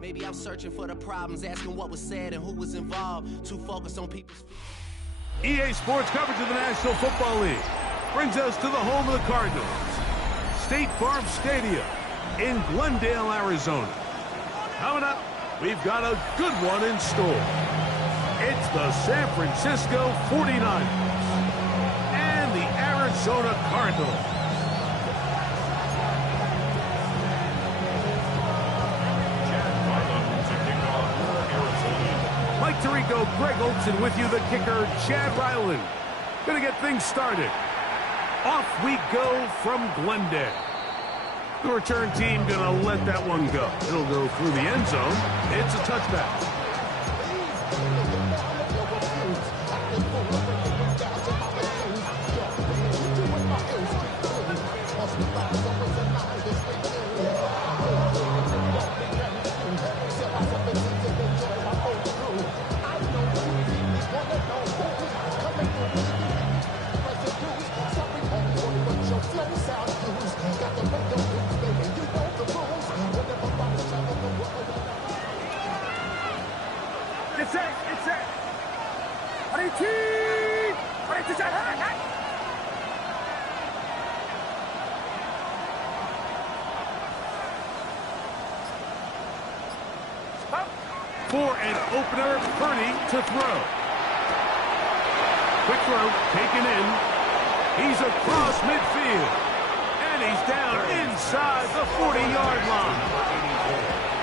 Maybe I'm searching for the problems, asking what was said and who was involved. Too focused on people's... EA Sports coverage of the National Football League brings us to the home of the Cardinals, State Farm Stadium in Glendale, Arizona. Coming up, we've got a good one in store. It's the San Francisco 49ers and the Arizona Cardinals. Mike Tirico, Greg Olson with you, the kicker, Chad Ryland. Gonna get things started. Off we go from Glendale. The return team gonna let that one go. It'll go through the end zone. It's a touchback. For an opener, Purdy to throw. Quick throw, taken in. He's across midfield. And he's down inside the 40-yard line.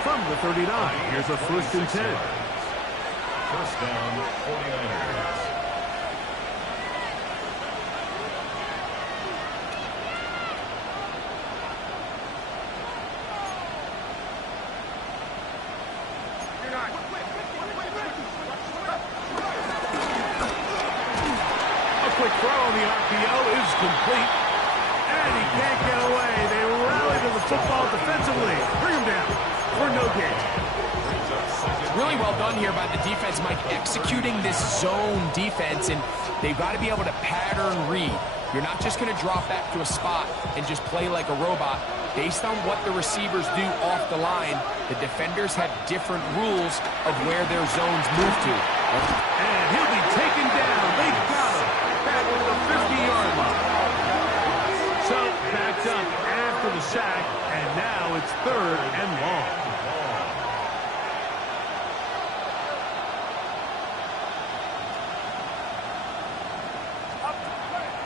From the 39, here's a 1st and 10. First down, 49ers. Complete, and he can't get away. They rally to the football defensively. Bring him down for no gain. Really well done here by the defense, Mike, executing this zone defense, and they've got to be able to pattern read. You're not just going to drop back to a spot and just play like a robot. Based on what the receivers do off the line, the defenders have different rules of where their zones move to. And he'll be taken down. They got him back at the 50-yard line. So, backed up after the sack, and now it's 3rd and long.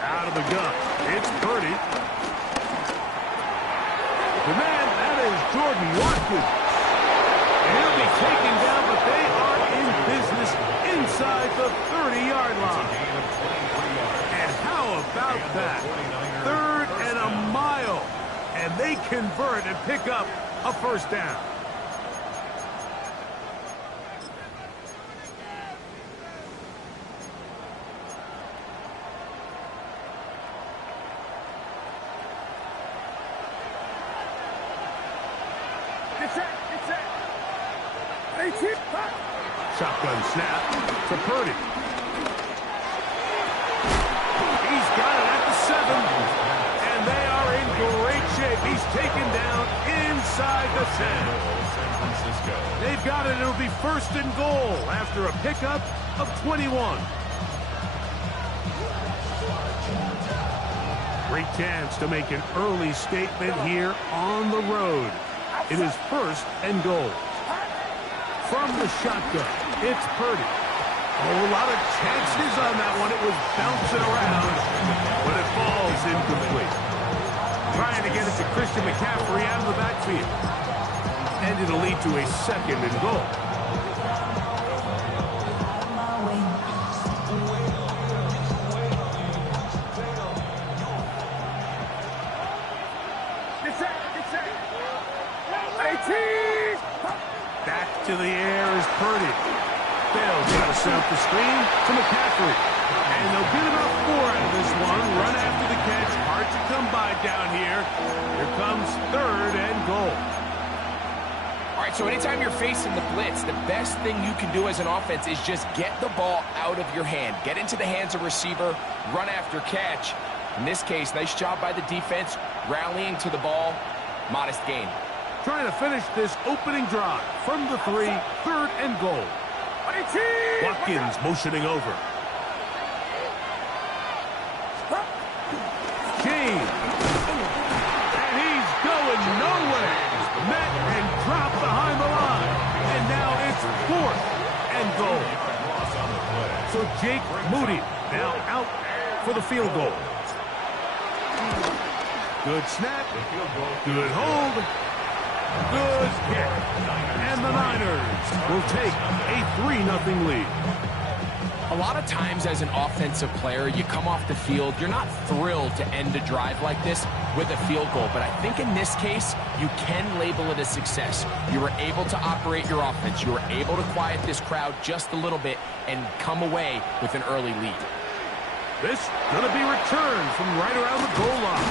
Out of the gun, it's Purdy. The man, that is Jordan Watkins. And he'll be taken down, but they are in business inside the 30-yard line. And how about that? 3rd and a mile. And they convert and pick up a 1st down. Shotgun snap to Purdy. He's got it at the 7. And they are in great shape. He's taken down inside the 10. They've got it. It'll be 1st and goal after a pickup of 21. Great chance to make an early statement here on the road. It is 1st and goal. From the shotgun, it's Purdy. Oh, a lot of chances on that one. It was bouncing around, but it falls incomplete. Trying to get it to Christian McCaffrey out of the backfield. And it'll lead to a 2nd and goal. Back to the air is Purdy. Bell's got to set up the screen to McCaffrey. And they'll get about 4 out of this one. Run after the catch. Hard to come by down here. Here comes 3rd and goal. All right, so anytime you're facing the blitz, the best thing you can do as an offense is just get the ball out of your hand. Get into the hands of receiver, run after catch. In this case, nice job by the defense, rallying to the ball. Modest gain. Trying to finish this opening drive from the 3, 3rd and goal. Watkins motioning over. James. And he's going nowhere. Met and dropped behind the line. And now it's 4th and goal. So Jake Moody now out for the field goal. Good snap. Good hold. Good kick. And the Niners will take a 3-0 lead. A lot of times as an offensive player, you come off the field, you're not thrilled to end a drive like this with a field goal. But I think in this case, you can label it a success. You were able to operate your offense. You were able to quiet this crowd just a little bit and come away with an early lead. This going to be returned from right around the goal line.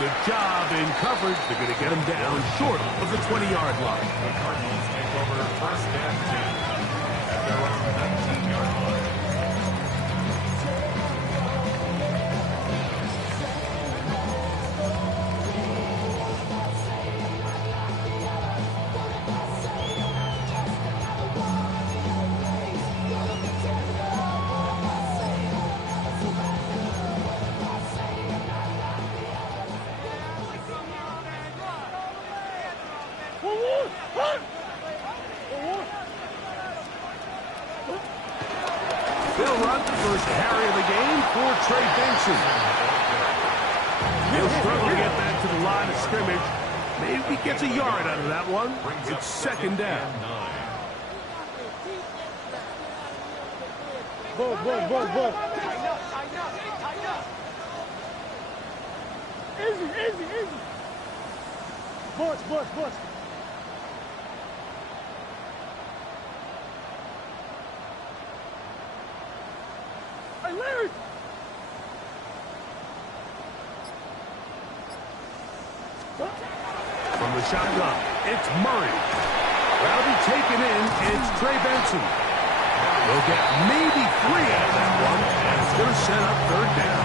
Good job in coverage. They're going to get him down short of the 20-yard line. The Cardinals take over 1st and 10 at their own 19-yard line. They'll run the first carry of the game for Trey Benson. He'll struggle to get back to the line of scrimmage. Maybe he gets a yard out of that one. It's 2nd down. Go. Easy. Bush. Hey, Larry! From the shotgun, it's Murray. That'll be taken in. It's Trey Benson. They'll get maybe 3 out of that one. And it's going to set up 3rd down.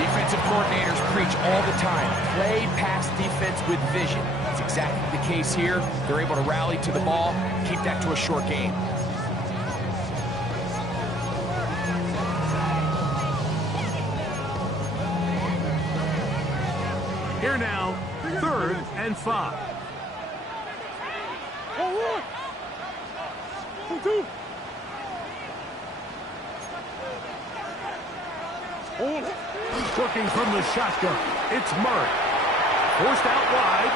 Defensive coordinators preach all the time. Play pass defense with vision. That's exactly the case here. They're able to rally to the ball, keep that to a short game. Here now, 3rd and 5. 2. Working from the shotgun, it's Murray. Forced out wide.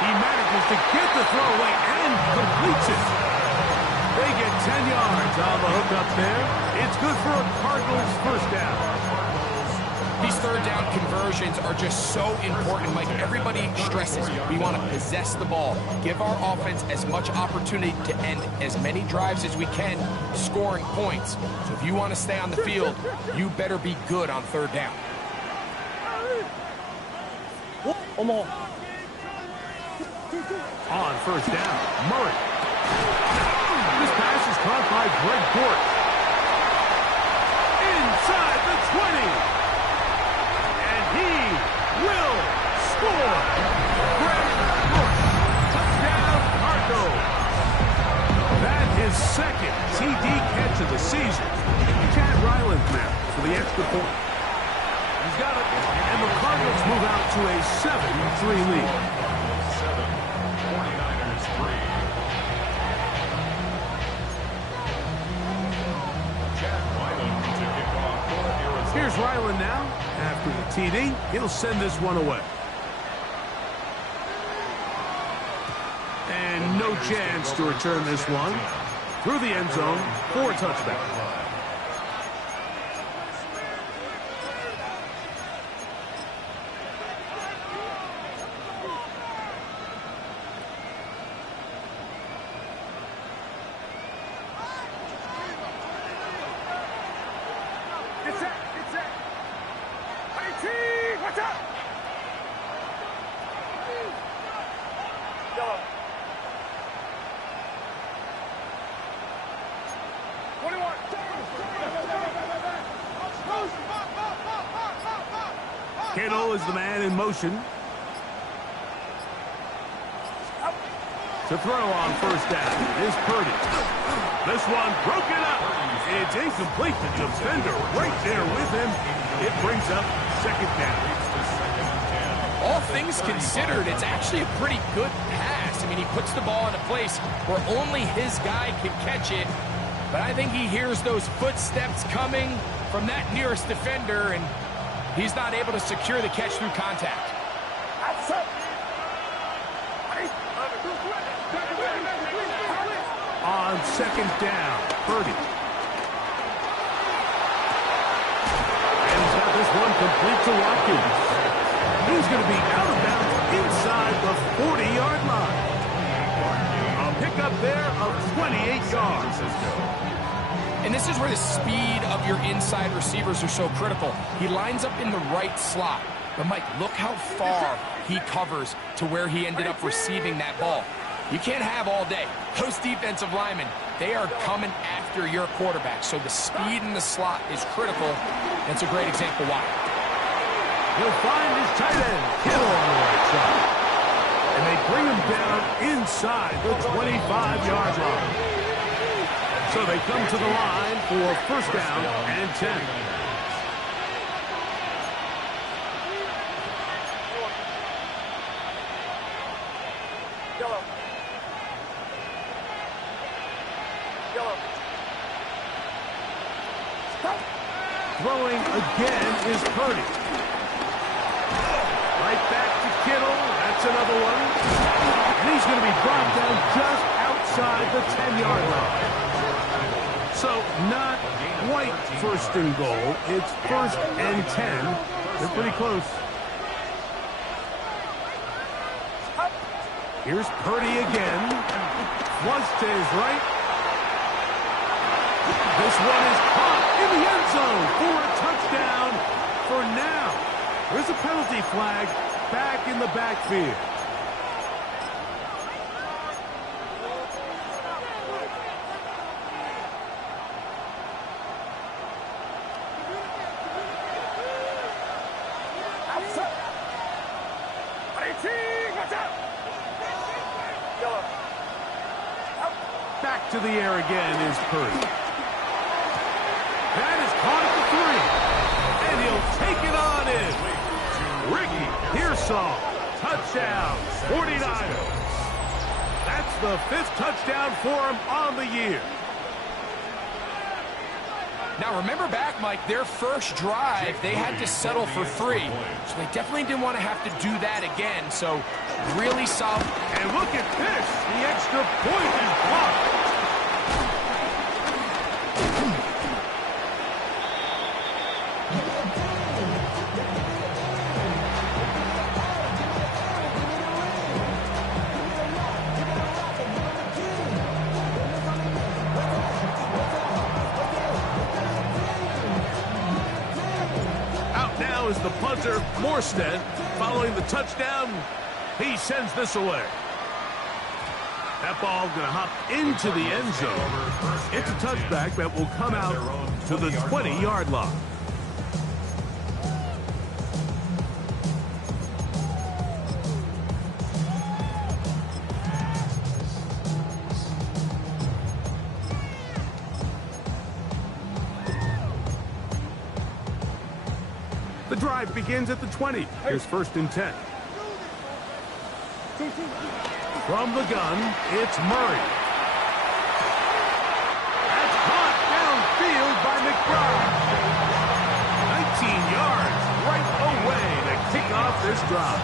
He manages to get the throw away and completes it. They get 10 yards on the hook up there. It's good for a Cardinals 1st down. These 3rd down conversions are just so important. Like everybody stresses, we want to possess the ball, give our offense as much opportunity to end as many drives as we can, scoring points. So if you want to stay on the field, you better be good on 3rd down. On 1st down, Murray. This pass is caught by Greg Dortch. Inside the 20. He will score. Greg Dortch, touchdown Cardinals. That is 2nd TD catch of the season. Chad Ryland now for the extra point. He's got it, and the Cardinals move out to a 7-3 lead. 49ers 3. Chad Ryland to kick off for Arizona. Here's Ryland now. After the TD, he'll send this one away. And no chance to return this one. Through the end zone for a touchdown. Kittle is the man in motion. To throw on first down is Purdy. This one broken up. It's incomplete. The defender right there with him. It brings up second down. All things considered, it's actually a pretty good pass. I mean, he puts the ball in a place where only his guy can catch it. But I think he hears those footsteps coming from that nearest defender, and he's not able to secure the catch through contact. On second down, Purdy. And he's got this one complete to Watkins. He's going to be out of bounds inside the 40-yard line. A pickup there of 28 yards. And this is where the speed of your inside receivers are so critical. He lines up in the right slot. But, Mike, look how far he covers to where he ended up receiving that ball. You can't have all day. Those defensive linemen, they are coming after your quarterback. So the speed in the slot is critical. That's a great example why. He'll find his tight end, Kittle on the right side. And they bring him down inside the 25-yard line. So they come to the line for first down and 10. Throwing again is Purdy. Right back to Kittle. That's another one. And he's going to be brought down just outside the 10-yard line. So not quite first and goal. It's first and 10. They're pretty close. Here's Purdy again. Once to his right. This one is caught in the end zone for a touchdown for now. There's a penalty flag back in the backfield. Back to the air again is Purdy. That is caught at the 3. And he'll take it on in. Ricky Pearsall. Touchdown. 49ers. That's the 5th touchdown for him on the year. Now, remember back, Mike, their first drive, they had to settle for 3. So they definitely didn't want to have to do that again. So really solid. And look at this. The extra point is blocked. Is the punter, Morstead. Following the touchdown, he sends this away. That ball going to hop into the end zone. It's a touchback that will come out to the 20-yard line. The drive begins at the 20. Here's first and 10. From the gun, it's Murray. That's caught downfield by McBride. 19 yards right away to kick off this drive.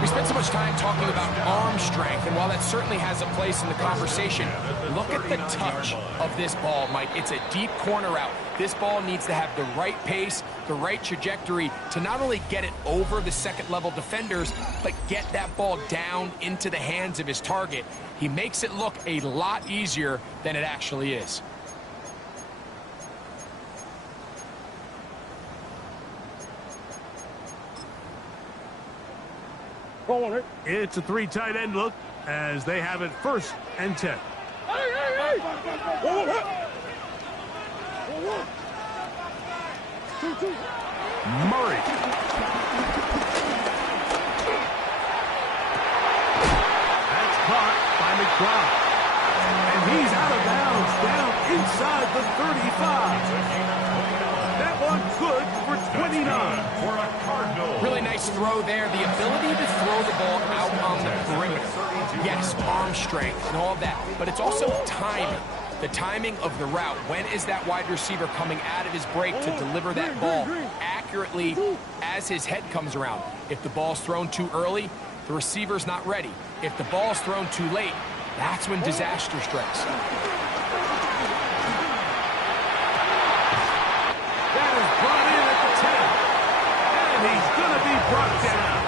We spent so much time talking about arm strength, and while that certainly has a place in the conversation, look at the touch of this ball, Mike. It's a deep corner route. This ball needs to have the right pace, the right trajectory to not only get it over the second-level defenders, but get that ball down into the hands of his target. He makes it look a lot easier than it actually is. It's a 3 tight end look as they have it first and 10. Murray That one good for 29. For a Cardinal. Really nice throw there. The ability to throw the ball out on the perimeter. Yes, arm strength and all of that. But it's also timing. The timing of the route. When is that wide receiver coming out of his break to deliver that ball accurately as his head comes around? If the ball's thrown too early, the receiver's not ready. If the ball's thrown too late, that's when disaster strikes. That is brought in at the 10. And he's going to be brought down.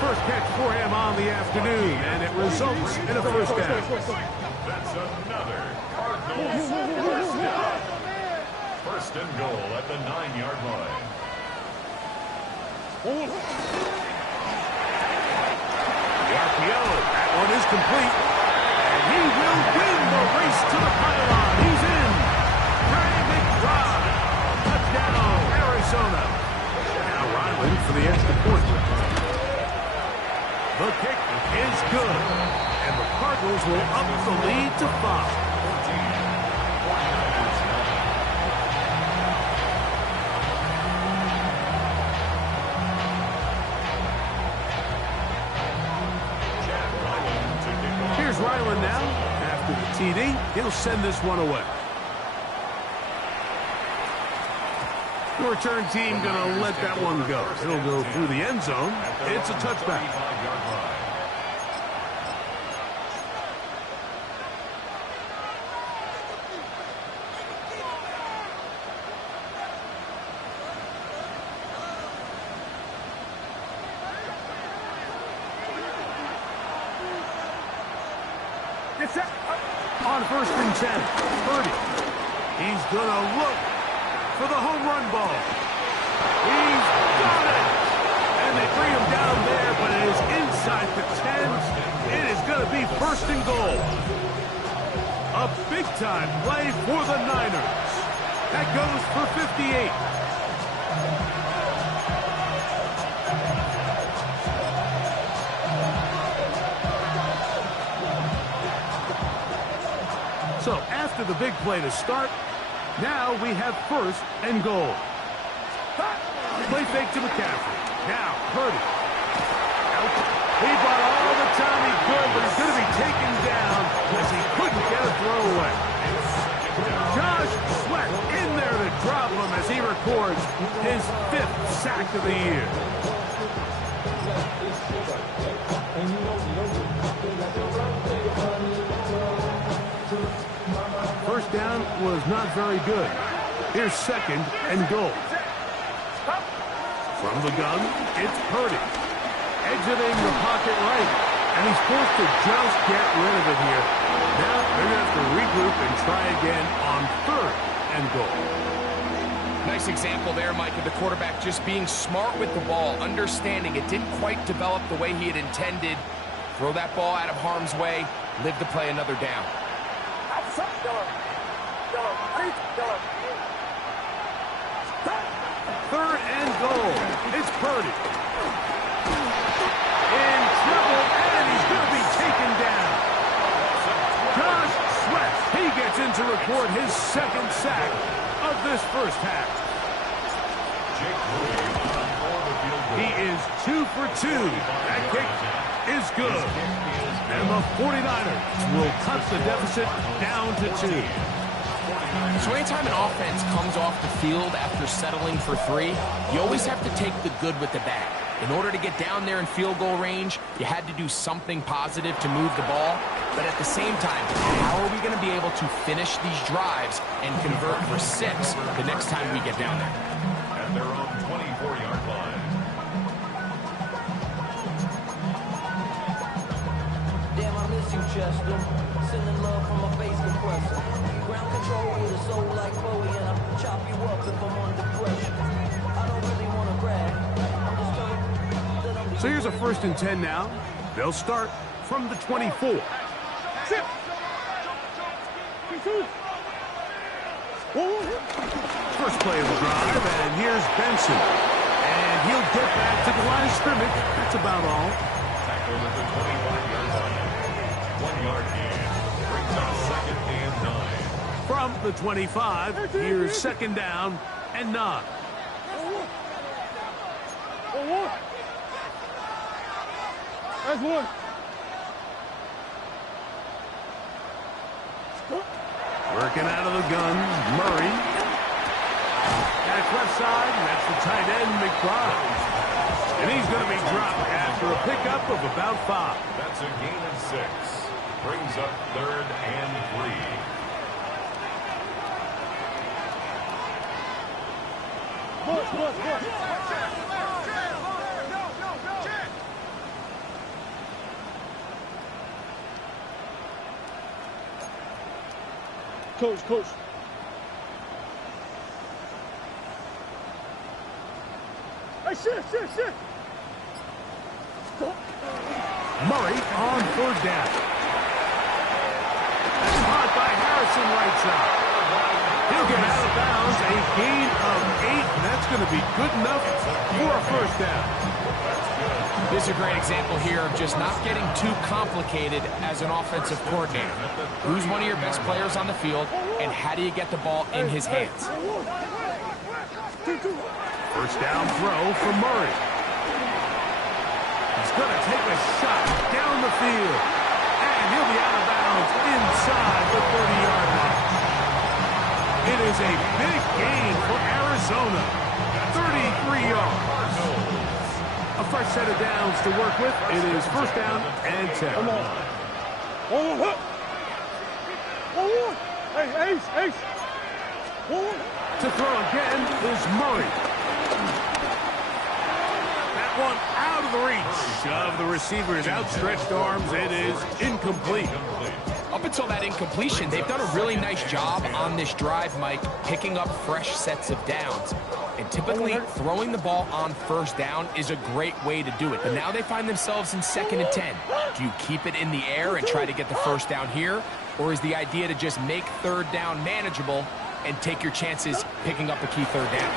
First catch for him on the afternoon, and it results in a first down. That's another Cardinals first down. First and goal at the 9-yard line. The RPO, that one is complete. And he will win the race to the pylon. He's in. Trey McBride. Touchdown, Arizona. Now Ryland for the extra point. The kick is good. And the Cardinals will up the lead to 5. Here's Ryland now. After the TD, he'll send this one away. The return team going to let that one go. It'll go through the end zone. It's a touchback. On first and 10, Purdy. He's going to look for the home run ball. He's got it! And they bring him down there, but it is inside the 10. It is going to be first and goal. A big-time play for the Niners. That goes for 58. So after the big play to start, now we have first and goal. Play fake to McCaffrey. Now Purdy. He bought all the time he could, but he's going to be taken down as he couldn't get a throw away. Josh Sweat in there to drop him as he records his 5th sack of the year. First down was not very good. Here's second and goal. From the gun, it's Purdy. Exiting the pocket right. And he's forced to just get rid of it here. Now they're going to have to regroup and try again on third and goal. Nice example there, Mike, of the quarterback just being smart with the ball, understanding it didn't quite develop the way he had intended. Throw that ball out of harm's way, live to play another down. Third and goal. It's Purdy. In trouble, and he's going to be taken down. Josh Sweat, he gets in to record his 2nd sack of this first half. He is 2 for 2. That kick is good. And the 49ers will cut the deficit down to 2. So anytime an offense comes off the field after settling for 3, you always have to take the good with the bad. In order to get down there in field goal range, you had to do something positive to move the ball. But at the same time, how are we going to be able to finish these drives and convert for 6 the next time we get down there? And they're on 24-yard line. Damn, I miss you, Chester. Sending love from a bass compressor. Ground control with a soul like Bowie, and I'll chop you up if I'm under pressure. I don't really want to brag. I'm just told that I'm... So here's a first and 10 now. They'll start from the 24. First play of the drive, and here's Benson. And he'll get back to the line of scrimmage. That's about all. Tackled at the 25-yard line. 1 yard gain. Brings up 2nd and 9. From the 25, here's second down and 9. That's one. Working out of the gun, Murray. That's left side, and that's the tight end, McBride. And he's going to be dropped after a pickup of about 5. That's a gain of 6. Brings up 3rd and 3. Coach. Hey, shit. Murray on 3rd down. That's caught by Harrison right side. He'll get out of bounds, a gain of 8, and that's going to be good enough for a 1st down. This is a great example here of just not getting too complicated as an offensive coordinator. Who's one of your best players on the field, and how do you get the ball in his hands? 1st down throw for Murray. He's going to take a shot down the field, and he'll be out of bounds inside the 30-yard line. It is a big gain for Arizona, 33 yards. A fresh set of downs to work with. It is 1st down and 10. Come on. Hey, Ace. To throw again is Murray. That one out of the reach of the receiver's outstretched arms. It is incomplete. Up until that incompletion, they've done a really nice job on this drive, Mike, picking up fresh sets of downs. And typically, throwing the ball on 1st down is a great way to do it. But now they find themselves in 2nd and 10. Do you keep it in the air and try to get the 1st down here? Or is the idea to just make 3rd down manageable and take your chances picking up a key 3rd down?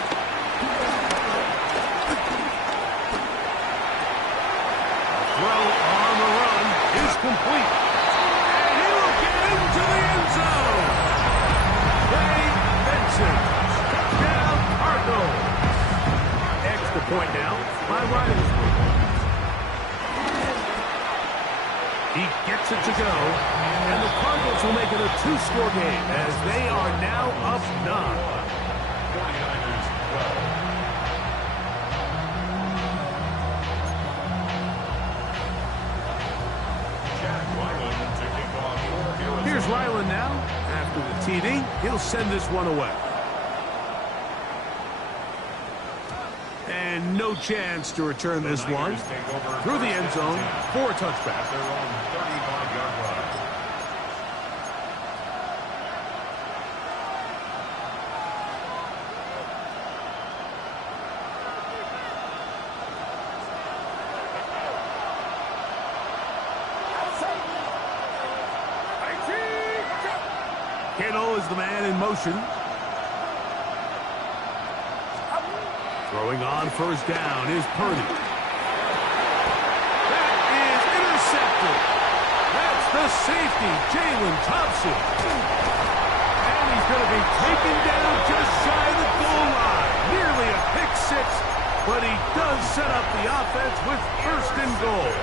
Throw on the run is complete. And he will get into the end zone. Ray Benson. Touchdown, Cardinals. Extra point now by Riley. He gets it to go. And the Cardinals will make it a 2-score game as they are now up 9. 49ers 12. Here's Ryland now. After the TD, he'll send this one away. And no chance to return this one. Through the end zone for a touchback. Their own 35-yard line. Kittle is the man in motion. Throwing on 1st down is Purdy. That is intercepted. That's the safety, Jalen Thompson. And he's going to be taken down just shy of the goal line. Nearly a pick 6, but he does set up the offense with 1st and goal.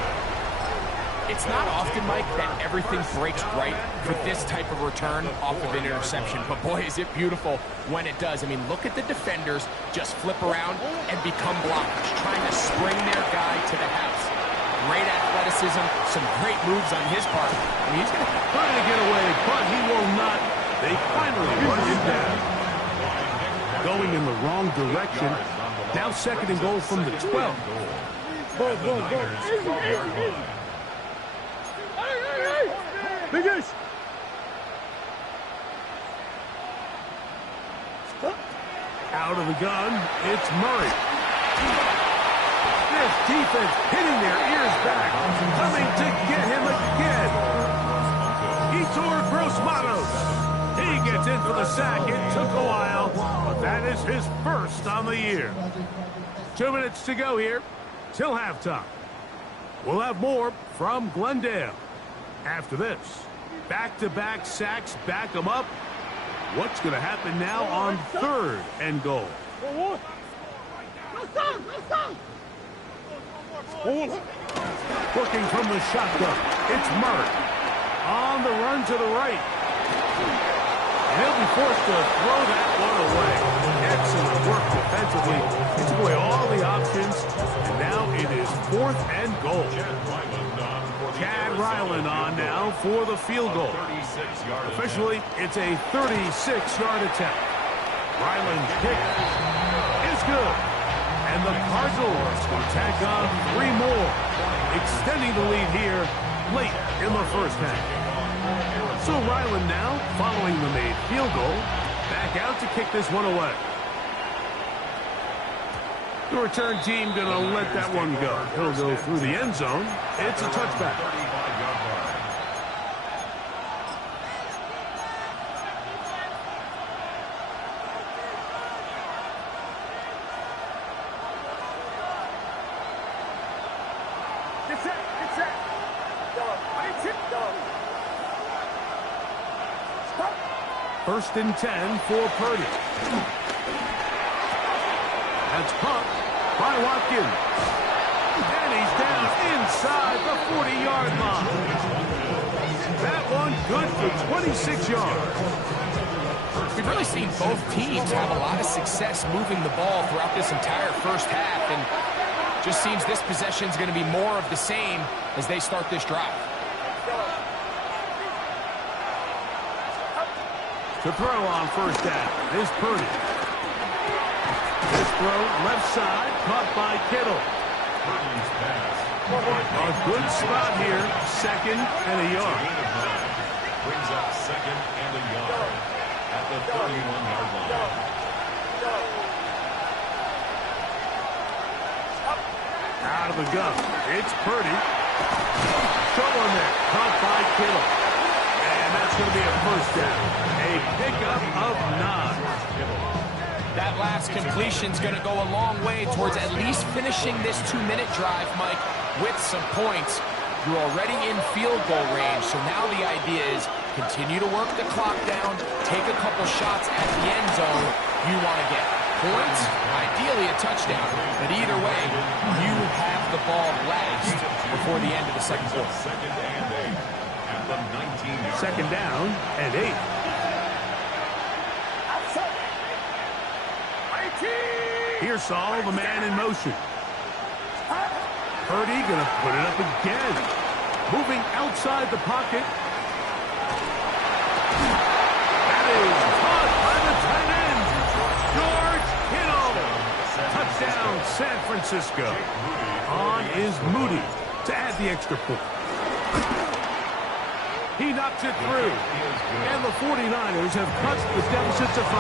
It's not often, Mike, that everything breaks right for this type of return off of an interception. But, boy, is it beautiful when it does. I mean, look at the defenders just flip around and become blockers, trying to spring their guy to the house. Great athleticism, some great moves on his part. I mean, he's going to try to get away, but he will not. They finally run him down. Going in the wrong direction. Now 2nd and goal from the 12. Easy. Big Ace. Out of the gun, it's Murray. This defense hitting their ears back, coming to get him again. Yetur Gross-Matos. He gets in for the sack. It took a while, but that is his 1st on the year. 2 minutes to go here till halftime. We'll have more from Glendale. After this, back-to-back sacks back them up. What's going to happen now on 3rd and goal? Working from the shotgun, it's Murray. On the run to the right. And he'll be forced to throw that one away. Excellent work defensively. He took away all the options, and now it is 4th and goal. Chad Ryland on now for the field goal. Officially, it's a 36-yard attempt. Ryland's kick is good. And the Cardinals will tack on 3 more, extending the lead here late in the first half. So Ryland now, following the made field goal, back out to kick this one away. The return team going to let that one go. He'll go through the end zone. It's a touchback. First and 10 for Purdy. That's pumped by Watkins. And he's down inside the 40-yard line. That one good for 26 yards. We've really seen both teams have a lot of success moving the ball throughout this entire first half, and just seems this possession is going to be more of the same as they start this drive. To throw on first down is Purdy. This throw left side, caught by Kittle. A good spot here, 2nd and a yard. Brings up 2nd and a yard at the 31-yard line. Out of the gun, it's Purdy. Short one there, caught by Kittle. And that's going to be a first down. A pickup of 9. That last completion's going to go a long way towards at least finishing this 2-minute drive, Mike, with some points. You're already in field goal range, so now the idea is continue to work the clock down, take a couple shots at the end zone. You want to get points, ideally a touchdown, but either way, you have the ball last before the end of the second quarter. 2nd and 8 at the 19-yard. 2nd down and 8. Here's Saul, the man in motion. Purdy going to put it up again. Moving outside the pocket. That is caught by the tight end, George Kittle. Touchdown, San Francisco. On is Moody to add the extra point. He knocks it through. And the 49ers have cut the deficit to 5.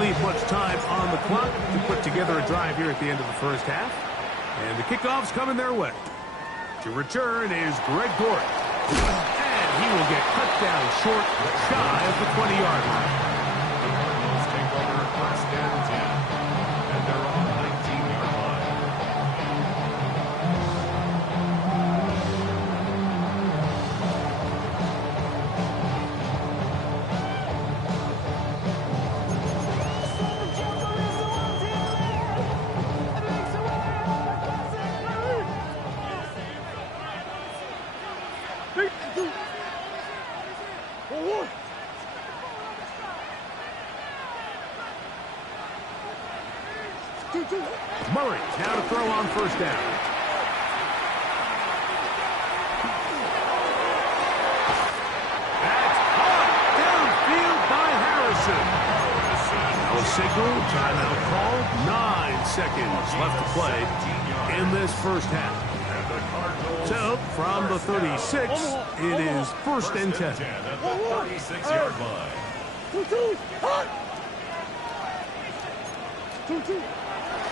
Leave much time on the clock to put together a drive here at the end of the first half. And the kickoff's coming their way. To return is Greg Gort. And he will get cut down short, shy of the 20-yard line. The Cardinals take over 1st and 10. And they're on the 19-yard line. Murray now to throw on first down. That's caught downfield by Harrison. No signal, timeout called. 9 seconds left to play in this first half. So, from the 36, it is 1st and 10. At the 36-yard line.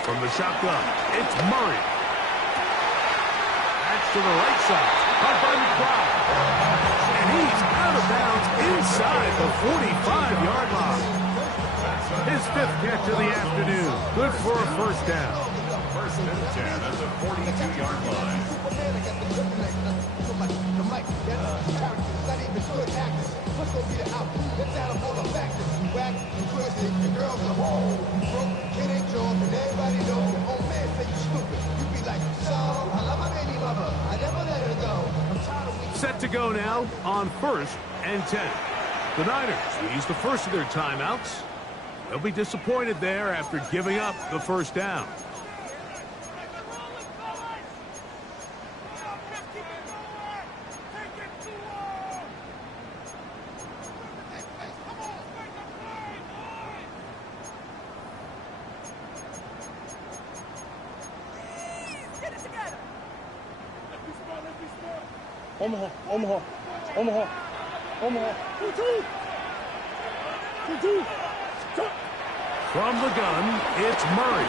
From the shotgun, it's Murray. That's to the right side. Caught by McBride. And he's out of bounds inside the 45-yard line. His 5th catch of the afternoon. Good for a first down. First and 10 at the 42-yard line. Set to go now on 1st and 10. The Niners use the first of their timeouts. They'll be disappointed there after giving up the first down. Omaha, Omaha, Omaha, Omaha. 2-2. Stop. From the gun, it's Murray.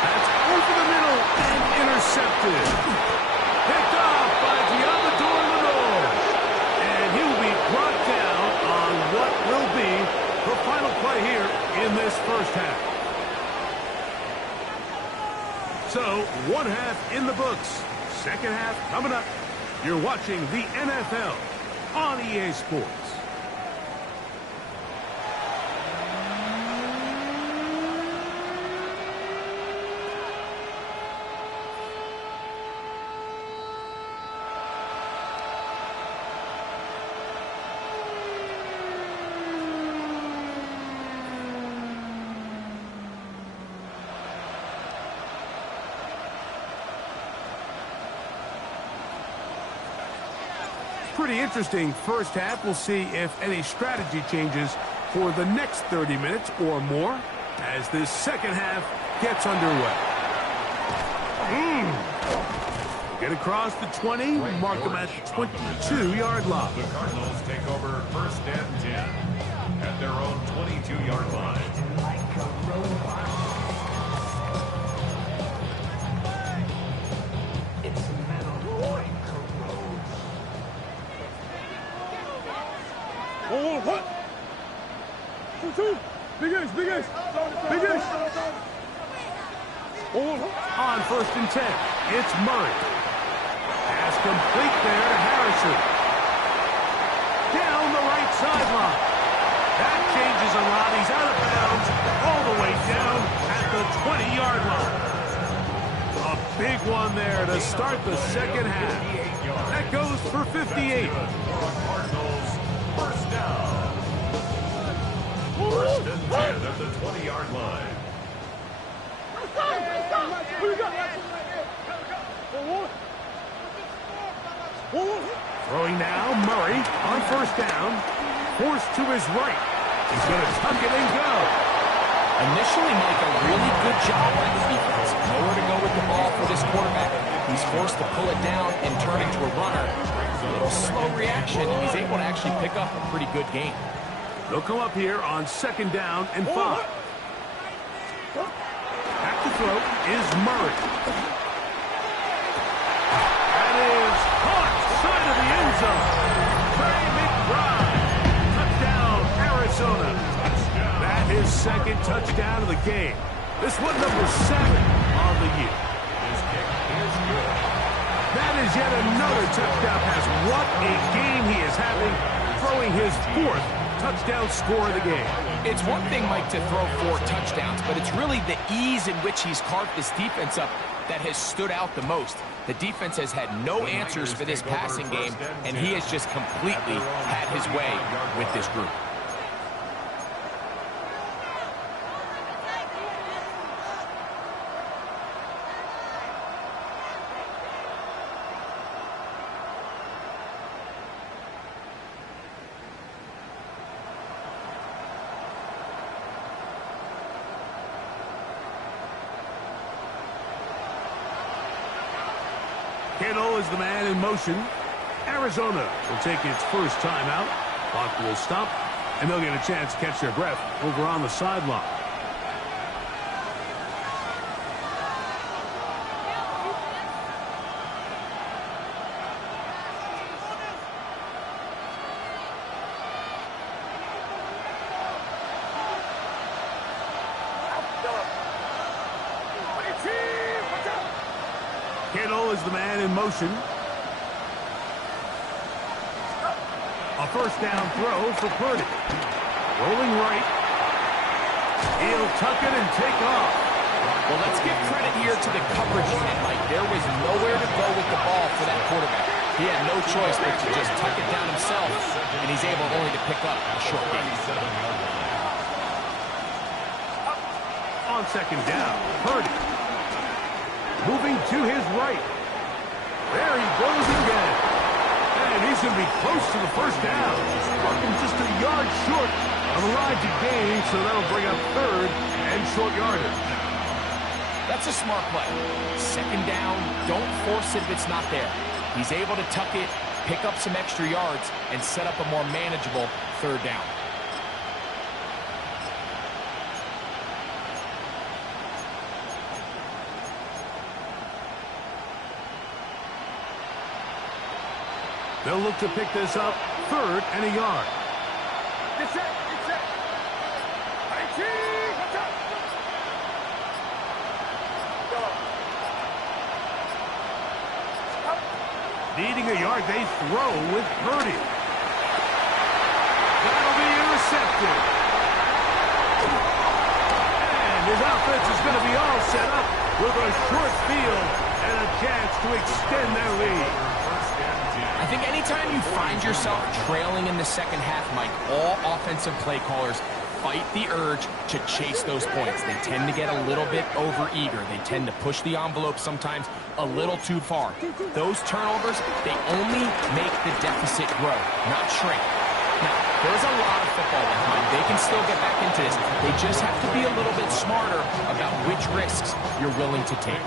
That's over the middle and intercepted. Picked off by Diamador Lenore. And he will be brought down on what will be the final play here in this first half. So, one half in the books. Second half coming up. You're watching the NFL on EA Sports. Pretty interesting first half. We'll see if any strategy changes for the next 30 minutes or more as this second half gets underway. Get across the 20, mark them at the 22-yard line. The Cardinals take over first and 10 at their own 22-yard line. Oh, what? 2-2. Big Ace, Big Ace. Big Ace. Oh, On first and 10, it's Murray. Pass complete there to Harrison. Down the right sideline. That changes a lot. He's out of bounds all the way down at the 20-yard line. A big one there to start the second half. That goes for 58. Cardinals first down. First and 10 at the 20-yard line. what you got? Throwing now, Murray on first down. Forced to his right. He's going to tuck it and go. Initially, Mike, a really good job by the defense. Nowhere to go with the ball for this quarterback. He's forced to pull it down and turn into a runner. A little slow reaction, and he's able to actually pick up a pretty good game. They'll come up here on second down and 5. Back to throw is Murray. That is caught side of the end zone. Trey McBride. Touchdown, Arizona. That is second touchdown of the game. This one number 7 on the year. His kick is good. That is yet another touchdown pass. What a game he is having, throwing his 4th touchdown score of the game. It's one thing, Mike, to throw 4 touchdowns, but it's really the ease in which he's carved this defense up that has stood out the most. The defense has had no answers for this passing game, and he has just completely had his way with this group. Kittle is the man in motion. Arizona will take its first timeout. Clock will stop, and they'll get a chance to catch their breath over on the sideline. Kittle is the man in motion. A first down throw for Purdy. Rolling right. He'll tuck it and take off. Well, let's give credit here to the coverage unit, Mike. There was nowhere to go with the ball for that quarterback. He had no choice but to just tuck it down himself, and he's able only to pick up a short gain. On second down, Purdy. Moving to his right. There he goes again. And he's going to be close to the first down. Marking just a yard short of a line to gain, so that'll bring up third and short yardage. That's a smart play. Second down, don't force it if it's not there. He's able to tuck it, pick up some extra yards, and set up a more manageable third down. They'll look to pick this up, third and a yard. Get set, get set. Watch out. Needing a yard, they throw with Purdy. That'll be intercepted. And his offense is going to be all set up with a short field and a chance to extend their lead. I think anytime you find yourself trailing in the second half, Mike, all offensive play callers fight the urge to chase those points. They tend to get a little bit overeager. They tend to push the envelope sometimes a little too far. Those turnovers, they only make the deficit grow, not shrink. Now, there's a lot of football left, Mike. They can still get back into this. They just have to be a little bit smarter about which risks you're willing to take.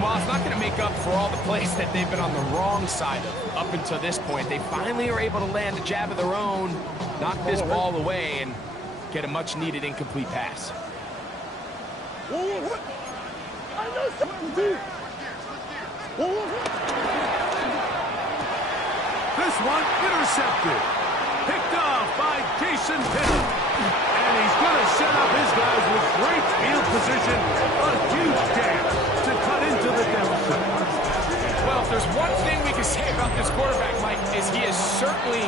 Well, it's not going to make up for all the plays that they've been on the wrong side of up until this point. They finally are able to land a jab of their own, knock this ball away, and get a much-needed incomplete pass. This one intercepted. Picked off by Jason Pittman. And he's going to set up his guys with great field position. A huge dance to cut into the deficit. Well, if there's one thing we can say about this quarterback, Mike, is he has certainly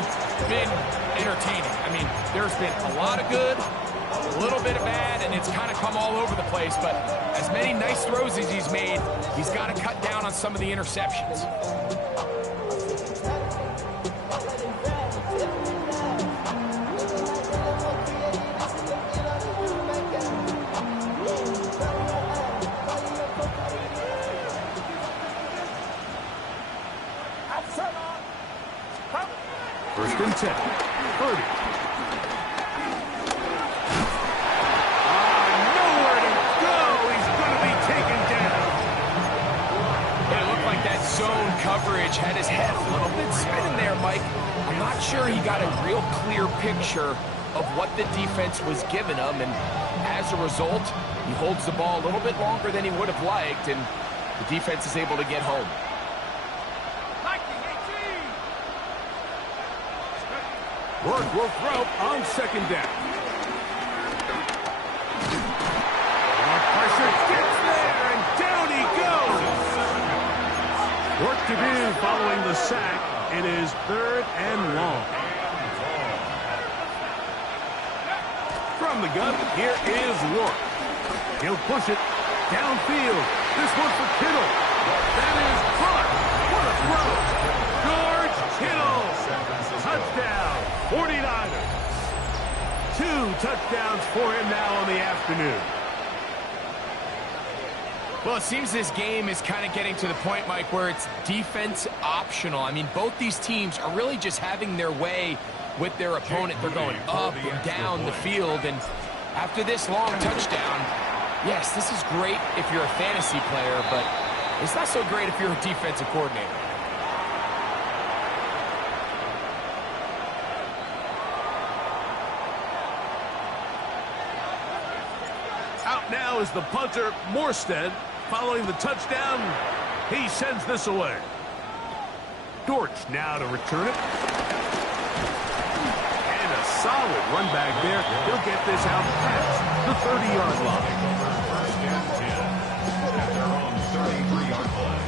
been entertaining. I mean, there's been a lot of good, a little bit of bad, and it's kind of come all over the place. But as many nice throws as he's made, he's got to cut down on some of the interceptions. First and 10. Purdy. Nowhere to go. He's going to be taken down. It looked like that zone coverage had his head a little bit spinning there, Mike. I'm not sure he got a real clear picture of what the defense was giving him, and as a result, he holds the ball a little bit longer than he would have liked, and the defense is able to get home. Work will throw on second down. Pressure gets there, and down he goes. Work to do following the sack. It is third and long. From the gun, here is Rourke. He'll push it downfield. This one for Kittle. That is caught. What a throw. George Kittle. Touchdown. 49ers. 2 touchdowns for him now on the afternoon. Well, it seems this game is kind of getting to the point, Mike, where it's defense optional. I mean, both these teams are really just having their way with their opponent. They're going up and down the field, and after this long touchdown, yes, this is great if you're a fantasy player, but it's not so great if you're a defensive coordinator. Out now is the punter, Morstead. Following the touchdown, he sends this away. Dortch now to return it. And a solid run back there. He'll get this out past the 30-yard line. First and 10 at their own 33-yard play.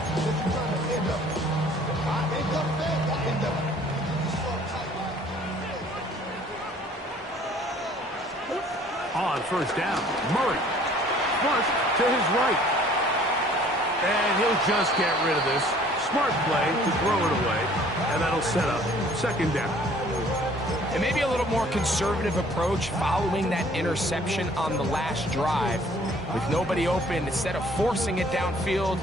On first down, Murray. Flush to his right. And he'll just get rid of this. Smart play to throw it away. And that'll set up second down. And maybe a little more conservative approach following that interception on the last drive. With nobody open, instead of forcing it downfield,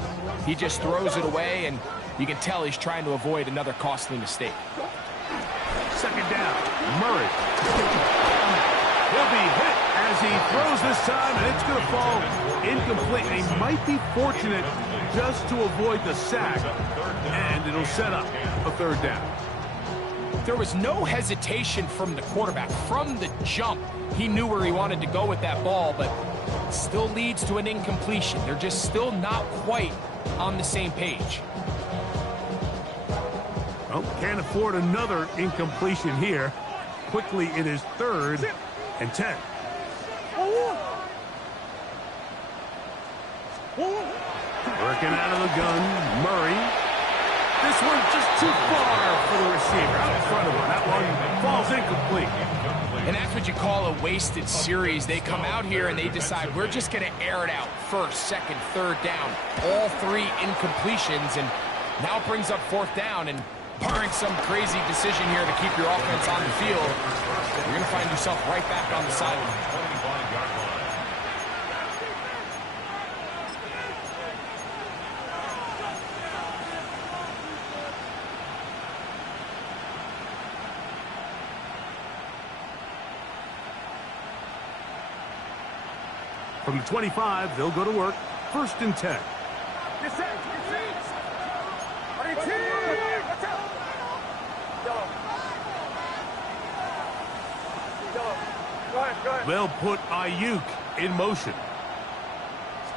he just throws it away, and you can tell he's trying to avoid another costly mistake. Second down, Murray. He'll be hit as he throws this time, and it's going to fall incomplete. He might be fortunate just to avoid the sack, and it'll set up a third down. There was no hesitation from the quarterback. From the jump, he knew where he wanted to go with that ball, but it still leads to an incompletion. They're just still not quite on the same page. Well, can't afford another incompletion here. Quickly, it is 3rd and 10. Working out of the gun, Murray. This one just too far for the receiver. Out in front of him. That one falls incomplete. And that's what you call a wasted series. They come out here and they decide we're just going to air it out. 1st, 2nd, 3rd down. All 3 incompletions, and now it brings up 4th down. And barring some crazy decision here to keep your offense on the field, you're going to find yourself right back on the sideline. From the 25, they'll go to work. 1st and 10. They'll put Ayuk in motion.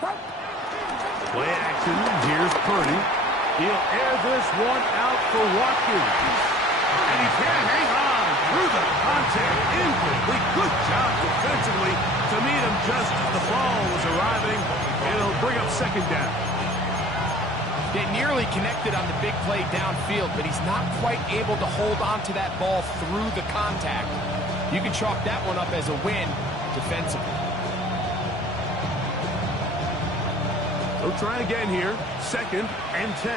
Play action. Here's Purdy. He'll air this one out for Watkins. And he can't hang on through the contact. Incomplete. Good job defensively to meet him just as the ball was arriving. It'll bring up 2nd down. They nearly connected on the big play downfield, but he's not quite able to hold on to that ball through the contact. You can chalk that one up as a win defensively. They'll try again here. 2nd and 10.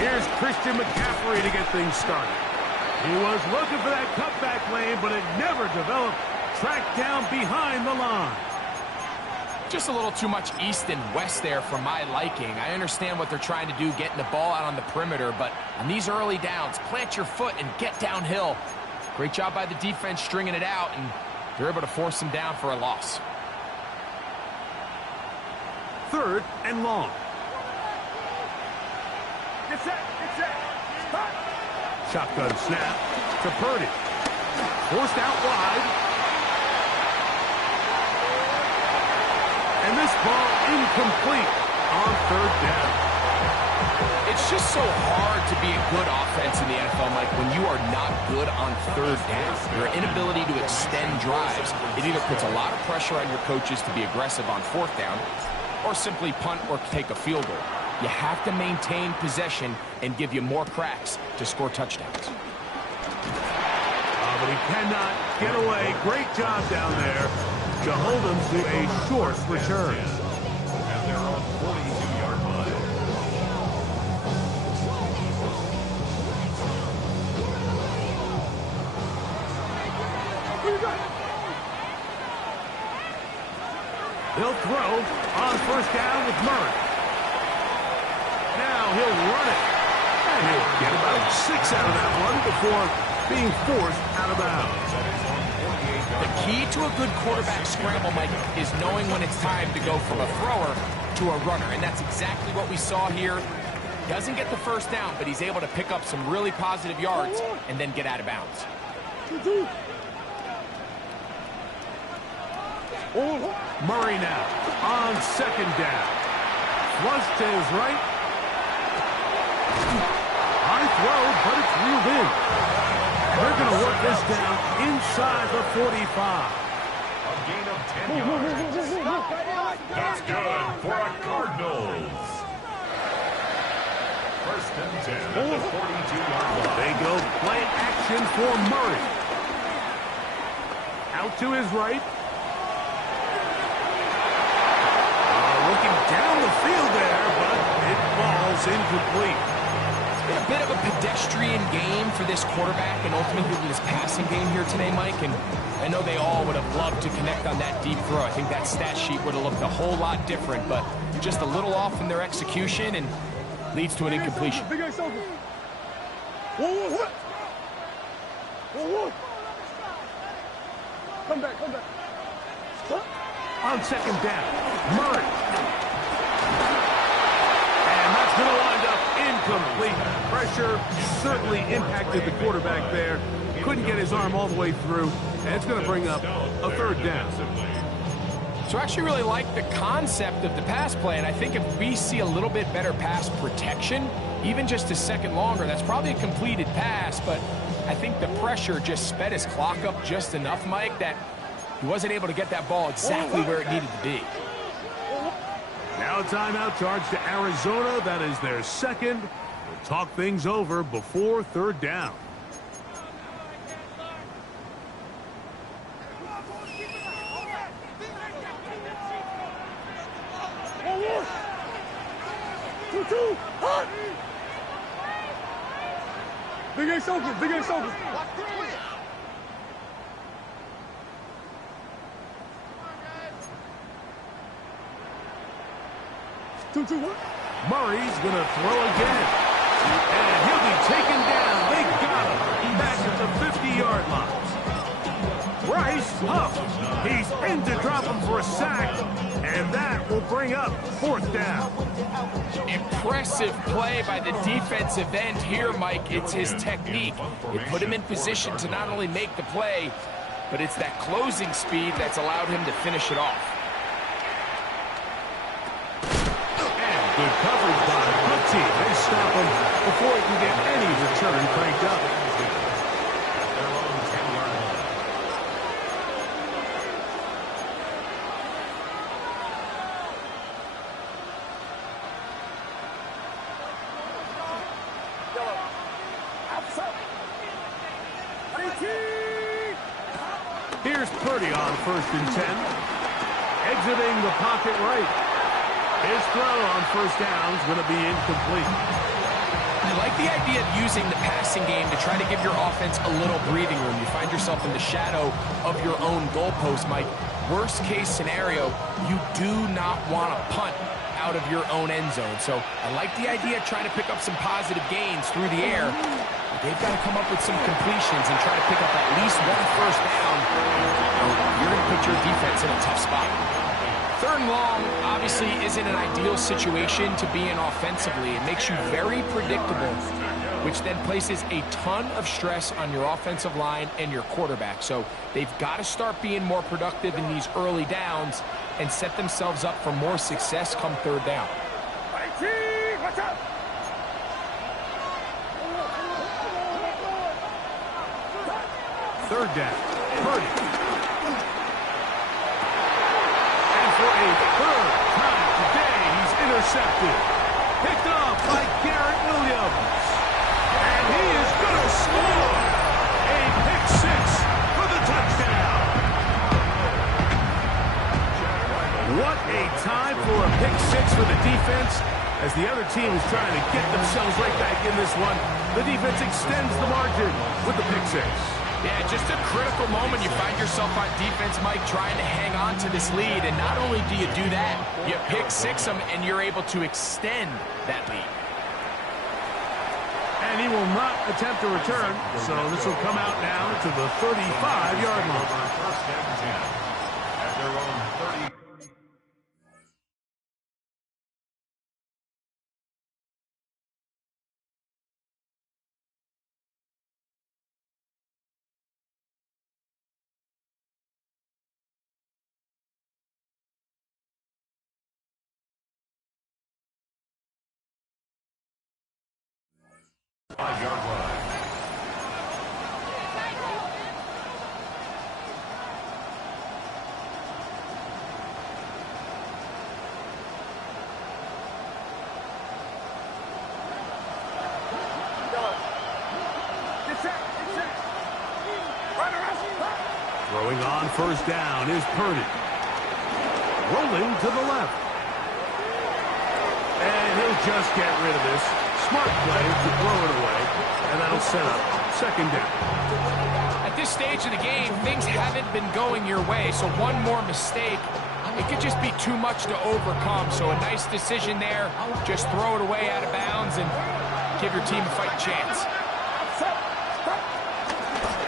Here's Christian McCaffrey to get things started. He was looking for that cutback lane, but it never developed. Tracked down behind the line. Just a little too much east and west there for my liking. I understand what they're trying to do, getting the ball out on the perimeter, but on these early downs, plant your foot and get downhill. Great job by the defense stringing it out, and they're able to force them down for a loss. 3rd and long. Get set. Shotgun snap to Purdy. Forced out wide. And this ball incomplete on 3rd down. It's just so hard to be a good offense in the NFL, Mike, when you are not good on 3rd down. Your inability to extend drives, it either puts a lot of pressure on your coaches to be aggressive on 4th down, or simply punt or take a field goal. You have to maintain possession and give you more cracks to score touchdowns. But he cannot get away. Great job down there to hold him to a short return. And they're on 42-yard line. They'll throw on 1st down with Murray. Now he'll run it. And he'll get about 6 out of that one before being forced out of bounds. The key to a good quarterback scramble, Mike, is knowing when it's time to go from a thrower to a runner. And that's exactly what we saw here. Doesn't get the 1st down, but he's able to pick up some really positive yards and then get out of bounds. Murray now on 2nd down. Flush to his right. High throw, but it's reeled in. They're going to work this down inside the 45. gain of 10 yards. That's good for a Cardinals. First and 10 at the 42-yard line. They go play action for Murray. Out to his right. Looking down the field there, but it falls incomplete. It's been a bit of a pedestrian game for this quarterback and ultimately this passing game here today, Mike. And I know they all would have loved to connect on that deep throw. I think that stat sheet would have looked a whole lot different, but just a little off in their execution and leads to an incompletion. Big Ace open. Whoa. Come back. On second down, Murray. And that's going to wind up incomplete. Pressure certainly impacted the quarterback there. Couldn't get his arm all the way through, and it's going to bring up a third down. So I actually really like the concept of the pass play, and I think if we see a little bit better pass protection, even just a second longer, that's probably a completed pass, but I think the pressure just sped his clock up just enough, Mike, that he wasn't able to get that ball exactly where it needed to be. Now a timeout charge to Arizona. That is their second. We'll talk things over before third down. Big Ace open. 2-1. Murray's going to throw again. And he'll be taken down. They got him back at the 50-yard line. Bryce Huff. He's in to drop him for a sack. And that will bring up fourth down. Impressive play by the defensive end here, Mike. It's his technique. It put him in position to not only make the play, but it's that closing speed that's allowed him to finish it off. And good coverage by Putty. They stop him before he can get any return cranked up. Here's Purdy on first and 10. Exiting the pocket right. His throw on first down is going to be incomplete. I like the idea of using the passing game to try to give your offense a little breathing room. You find yourself in the shadow of your own goalpost, Mike. Worst case scenario, you do not want to punt out of your own end zone. So I like the idea of trying to pick up some positive gains through the air. They've got to come up with some completions and try to pick up at least one first down. You're going to put your defense in a tough spot. Third and long obviously isn't an ideal situation to be in offensively. It makes you very predictable, which then places a ton of stress on your offensive line and your quarterback. So they've got to start being more productive in these early downs and set themselves up for more success come third down. Watch out! Third down. Purdy. And for a third time today, he's intercepted. Picked off by Garrett Williams. And he is going to score. A pick six for the touchdown. What a time for a pick six for the defense. As the other team is trying to get themselves right back in this one, the defense extends the margin with the pick six. Yeah, just a critical moment. You find yourself on defense, Mike, trying to hang on to this lead. And not only do you do that, you pick six them, and you're able to extend that lead. And he will not attempt a return, so this will come out now to the 35-yard line. First and 10 at their own 30. Yard line. Throwing on first down is Purdy. Rolling to the left. And he'll just get rid of this. Smart play to throw it away. And that'll set up second down. At this stage of the game, things haven't been going your way, so one more mistake, it could just be too much to overcome. So a nice decision there. Just throw it away out of bounds and give your team a fighting chance.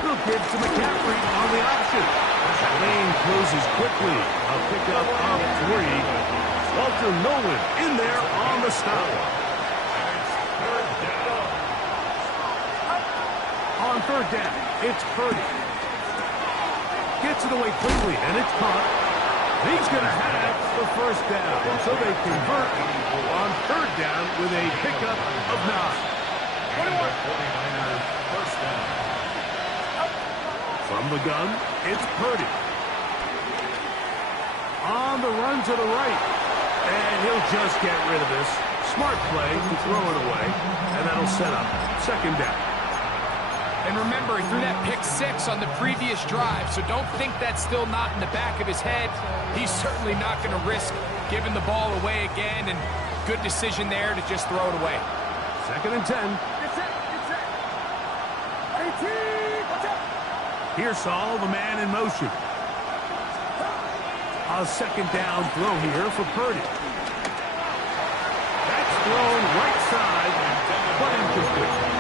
He'll give to McCaffrey on the option. The lane closes quickly. A pickup of 3. Walter Nolan in there on the stop. On third down, it's Purdy. Gets it away quickly, and it's caught. He's going to have the first down. So they convert on third down with a pickup of 9. 49ers first down. From the gun, it's Purdy. On the run to the right. And he'll just get rid of this. Smart play to throw it away. And that'll set up second down. And remember, he threw that pick 6 on the previous drive, so don't think that's still not in the back of his head. He's certainly not going to risk giving the ball away again, and good decision there to just throw it away. Second and 10. Pearsall, the man in motion. A second down throw here for Purdy. That's thrown right side, but incomplete.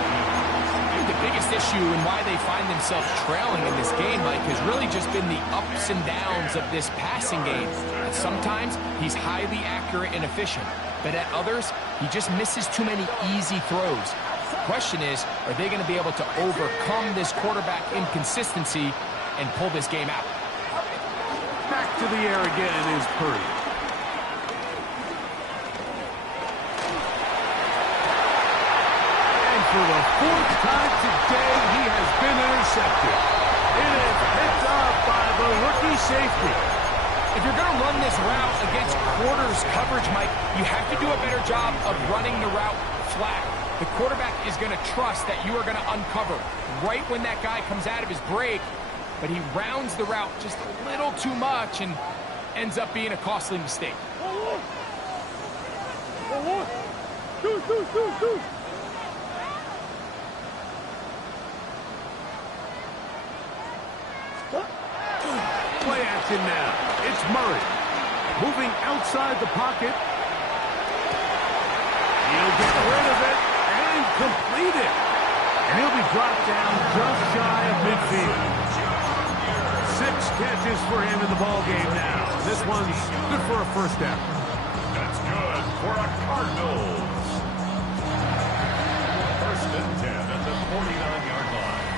The biggest issue and why they find themselves trailing in this game, Mike, has really just been the ups and downs of this passing game. And sometimes he's highly accurate and efficient, but at others, he just misses too many easy throws. The question is, are they going to be able to overcome this quarterback inconsistency and pull this game out? Back to the air again is Purdy. For the 4th time today, he has been intercepted. It is picked up by the rookie safety. If you're going to run this route against quarters coverage, Mike, you have to do a better job of running the route flat. The quarterback is going to trust that you are going to uncover right when that guy comes out of his break, but he rounds the route just a little too much and ends up being a costly mistake. Play action now. It's Murray. Moving outside the pocket. He'll get rid of it and complete it. And he'll be dropped down just shy of midfield. 6 catches for him in the ball game now. This one's good for a first down. That's good for a Cardinals. First and 10 at the 49-yard line.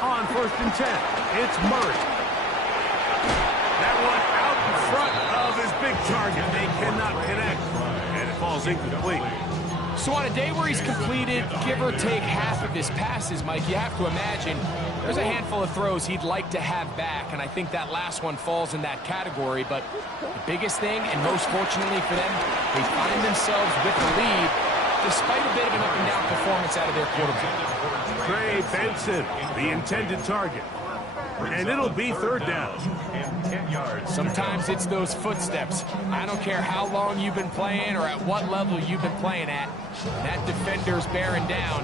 On first and 10, it's Murray. That one out in front of his big target. They cannot connect, and it falls incomplete. So on a day where he's completed, give or take half of his passes, Mike, you have to imagine there's a handful of throws he'd like to have back, and I think that last one falls in that category. But the biggest thing, and most fortunately for them, they find themselves with the lead despite a bit of an up-and-down performance out of their quarterback. Trey Benson, the intended target. And it'll be third down. And 10 yards. Sometimes it's those footsteps. I don't care how long you've been playing or at what level you've been playing at. When that defender's bearing down,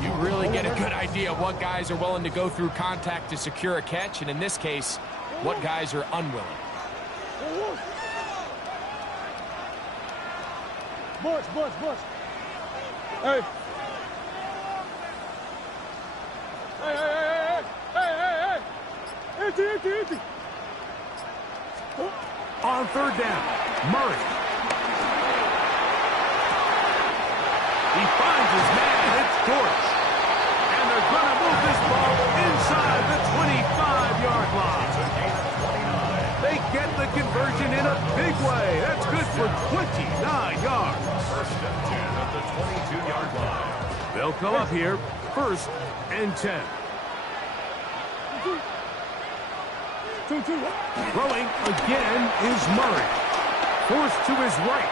you really get a good idea of what guys are willing to go through contact to secure a catch, and in this case, what guys are unwilling. Bush. Hey. Hey. Empty. On third down, Murray. He finds his man, and it's Dortch. And they're going to move this ball inside the 25-yard line. They get the conversion in a big They'll come up here, 1st and 10. Throwing again is Murray. Forced to his right.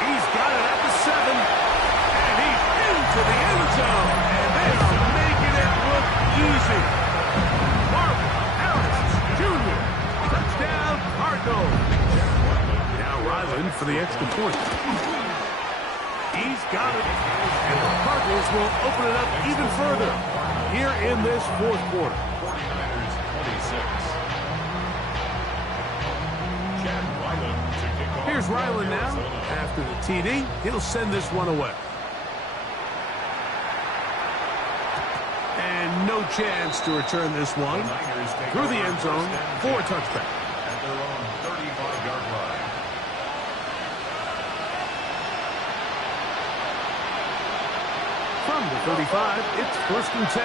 He's got it at the 7. And he's into the end zone. And they are making it look easy. Marvin Harris Jr. Touchdown, Cardinals. Now Ryland for the extra point. He's got it. And the Cardinals will open it up even further here in this 4th quarter. 49ers 26. Chad Ryland to kick off. Here's Ryland now. After the TD, he'll send this one away. And no chance to return this one through the end zone for a touchback. At their own 35-yard line. From the 35, it's 1st and 10.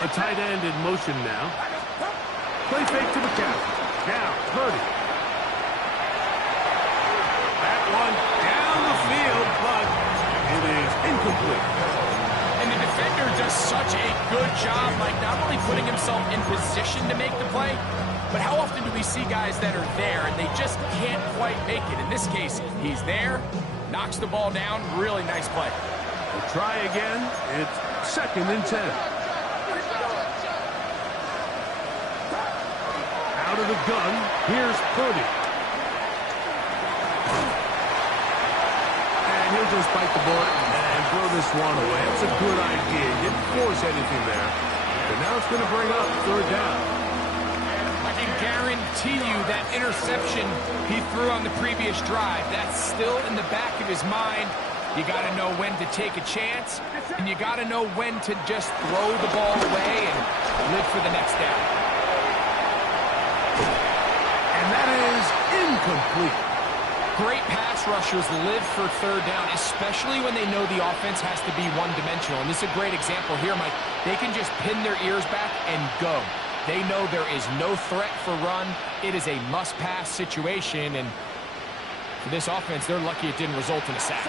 A tight end in motion now. Play fake to McCaffrey. Now, Purdy. That one down the field, but it is incomplete. And the defender does such a good job, like not only putting himself in position to make the play, but how often do we see guys that are there and they just can't quite make it? In this case, he's there, knocks the ball down, really nice play. We'll try again. It's 2nd and 10. Out of the gun, here's Purdy. And he'll just bite the bullet and throw this one away. It's a good idea. He didn't force anything there. But now it's going to bring up 3rd down. I can guarantee you that interception he threw on the previous drive, that's still in the back of his mind. You got to know when to take a chance, and you got to know when to just throw the ball away and live for the next down. And that is incomplete. Great pass rushers live for 3rd down, especially when they know the offense has to be one-dimensional. And this is a great example here, Mike. They can just pin their ears back and go. They know there is no threat for run. It is a must-pass situation, and for this offense, they're lucky it didn't result in a sack.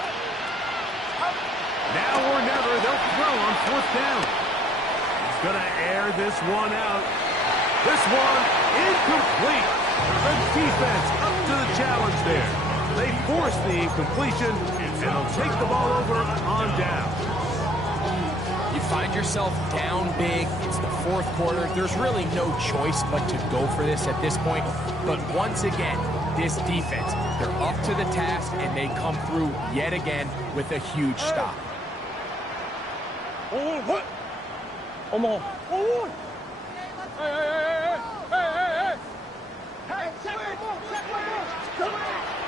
Now or never, they'll throw on 4th down. He's going to air this one out. This one incomplete. The defense up to the challenge there. They force the incompletion, and they'll take the ball over on down. You find yourself down big. It's the 4th quarter. There's really no choice but to go for this at this point. But once again, this defense, they're up to the task, and they come through yet again with a huge stop. What? Omaha. Oh,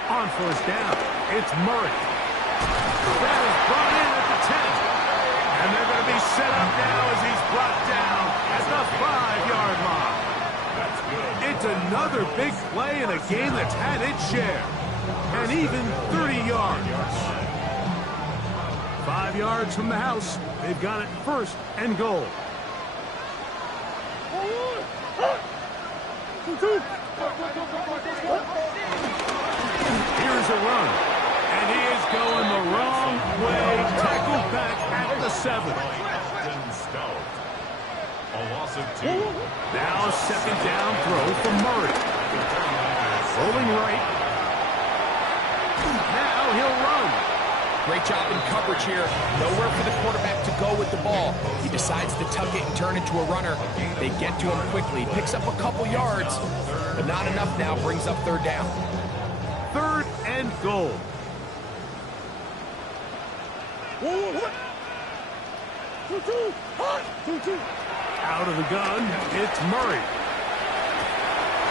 On 1st down, it's Murray. That is brought in at the 10. And they're going to be set up now as he's brought down at the 5-yard line. That's good. It's another big play in a game that's had its share. And even 30 yards. 5 yards from the house. They've got it 1st and goal. Here's a run. And he is going the wrong way. Tackled back at the 7. Austin Stout. A loss of 2. Now a 2nd down throw from Murray. Rolling right. Now he'll run. Great job in coverage here. Nowhere for the quarterback to go with the ball. He decides to tuck it and turn into a runner. They get to him quickly. Picks up a couple yards, but not enough now. Brings up 3rd down. 3rd and goal. Out of the gun, it's Murray.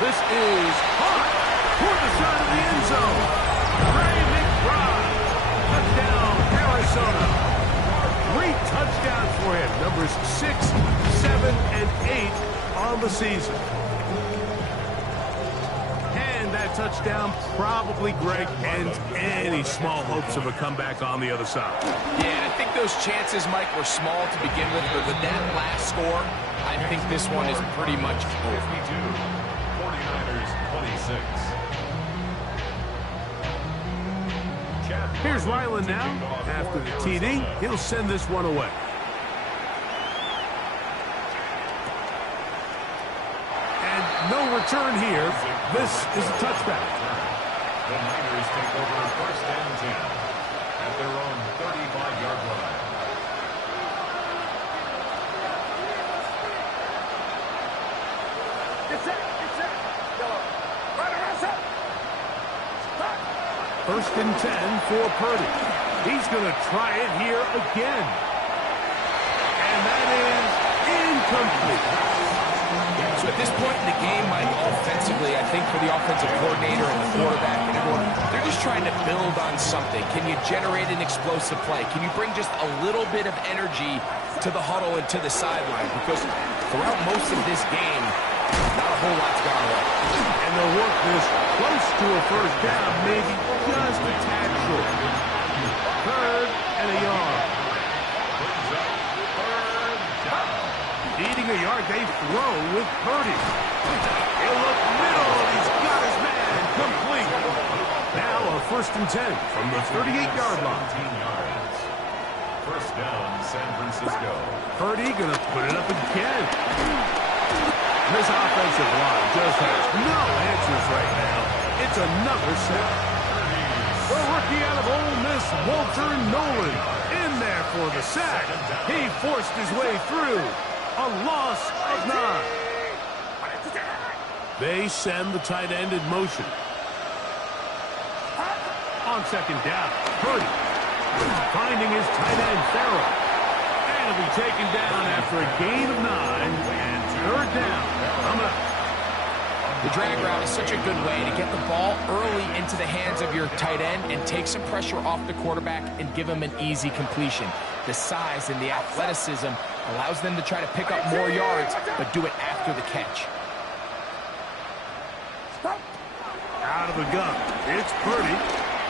This is hot toward the side of the end zone. Ray McBride. Touchdown, Arizona. 3 touchdowns for him. Numbers 6, 7, and 8 on the season. And that touchdown probably, Greg, ends any small hopes of a comeback on the other side. Yeah, I think those chances, Mike, were small to begin with, but with that last score, I think this one is pretty much over. 52. 49ers 26. Here's Ryland now. After the TD, he'll send this one away. And no return here. This is a touchback. The Niners take over 1st and 10 at their own 35-yard line. First and 10 for Purdy. He's going to try it here again. And that is incomplete. So at this point in the game, Mike, offensively, I think for the offensive coordinator and the quarterback and everyone, they're just trying to build on something. Can you generate an explosive play? Can you bring just a little bit of energy to the huddle and to the sideline? Because throughout most of this game, not a whole lot's gone right. And they'll work this close to a first down, maybe just a tad short. 3rd and a yard. Needing a yard, they throw with Purdy. He'll look middle, and he's got his man complete. Now a 1st and 10 from the 38-yard line. 17 yards. First down, San Francisco. Purdy gonna put it up again. This offensive line just has no answers right now. It's another sack. The rookie out of Ole Miss, Walter Nolan, in there for the sack. He forced his way through. A loss of 9. They send the tight end in motion. On 2nd down, Purdy finding his tight end, Farrell. And he'll be taken down after a gain of 9 and 3rd down. Coming up. The drag route is such a good way to get the ball early into the hands of your tight end and take some pressure off the quarterback and give him an easy completion. The size and the athleticism allows them to try to pick up more yards, but do it after the catch. Out of the gun, it's Purdy.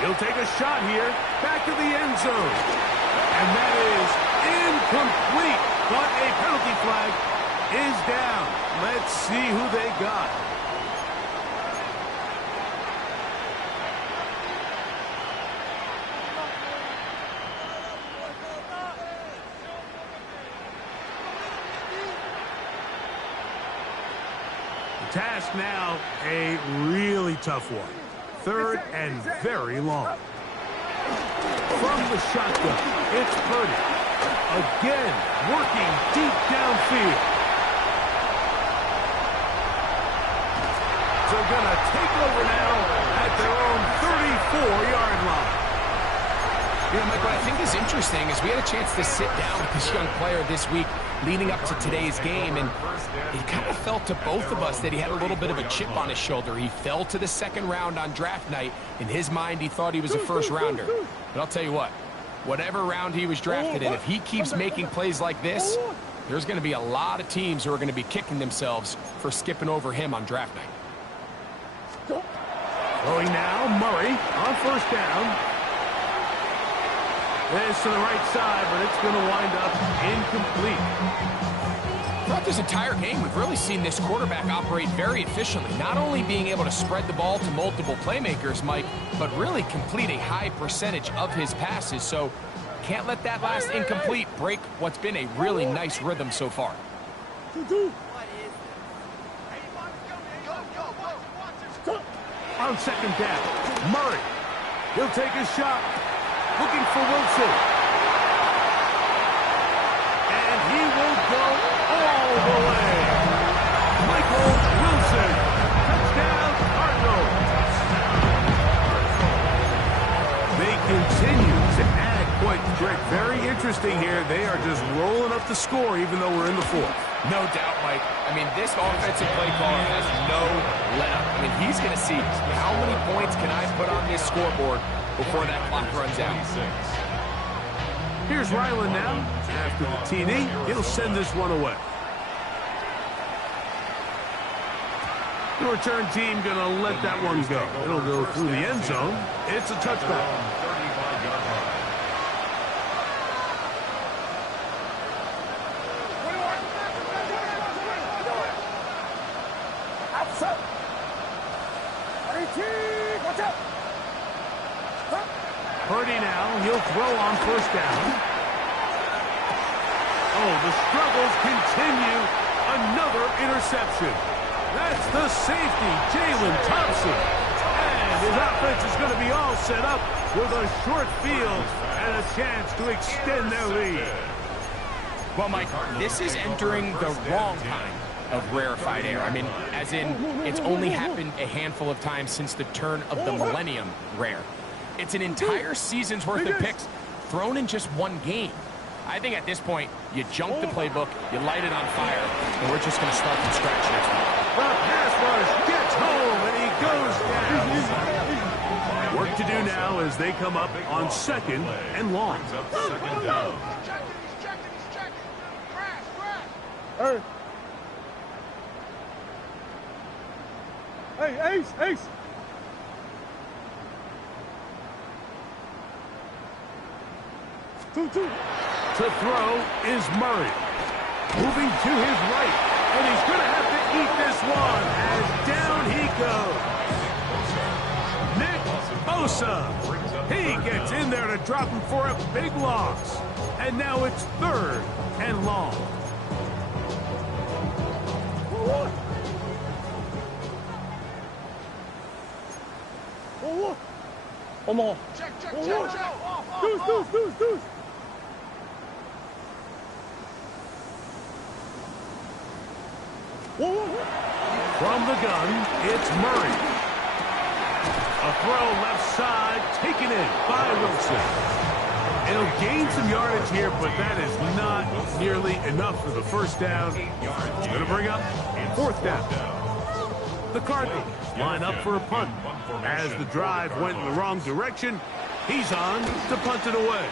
He'll take a shot here, back to the end zone. And that is incomplete, but a penalty flag is down. Let's see who they got. Task now, a really tough one. 3rd and very long. From the shotgun, it's Purdy. Again, working deep downfield. So gonna take over now at their own 34-yard line. You know, Mike, what I think is interesting is we had a chance to sit down with this young player this week leading up to today's game, and it kind of felt to both of us that he had a little bit of a chip on his shoulder. He fell to the 2nd round on draft night. In his mind, he thought he was a 1st rounder. But I'll tell you what, whatever round he was drafted in, if he keeps making plays like this, there's going to be a lot of teams who are going to be kicking themselves for skipping over him on draft night. Throwing now, Murray on 1st down. This to the right side, but it's going to wind up incomplete. Throughout this entire game, we've really seen this quarterback operate very efficiently, not only being able to spread the ball to multiple playmakers, Mike, but really complete a high percentage of his passes. So can't let that last incomplete break what's been a really nice rhythm so far. On 2nd down, Murray. He'll take a shot. Looking for Wilson. And he will go all the way. Michael Wilson. Touchdown, Cardinals. They continue to add points. Greg, very interesting here. They are just rolling up the score even though we're in the 4th. No doubt, Mike. I mean, this offensive play caller has no let-up. I mean, he's going to see how many points can I put on this scoreboard before that clock runs out. Here's Ryland now. After the TD, he'll send this one away. The return team going to let that one go. It'll go through the end zone. It's a touchback. Purdy now, he'll throw on first down. Oh, the struggles continue. Another interception. That's the safety, Jalen Thompson. And his offense is going to be all set up with a short field and a chance to extend their lead. Well, Mike, this is entering the wrong kind of rarefied air. I mean, as in, it's only happened a handful of times since the turn of the millennium rare. It's an entire season's worth of picks thrown in just one game. I think at this point, you jump the playbook, you light it on fire, and we're just going to start from scratch next week. The pass rush gets home, and he goes down. Work to do now as they come up on second and long. Second down. Hey. Hey, Ace. Two. To throw is Murray. Moving to his right, and he's going to have to eat this one as down he goes. Nick Bosa. He gets in there to drop him for a big loss. And now it's third and long. 어머. Deuce. From the gun, it's Murray. A throw left side, taken in by Wilson. It'll gain some yardage here, but that is not nearly enough for the first down. Going to bring up fourth down. The Cardinals line up for a punt. As the drive went in the wrong direction, he's on to punt it away.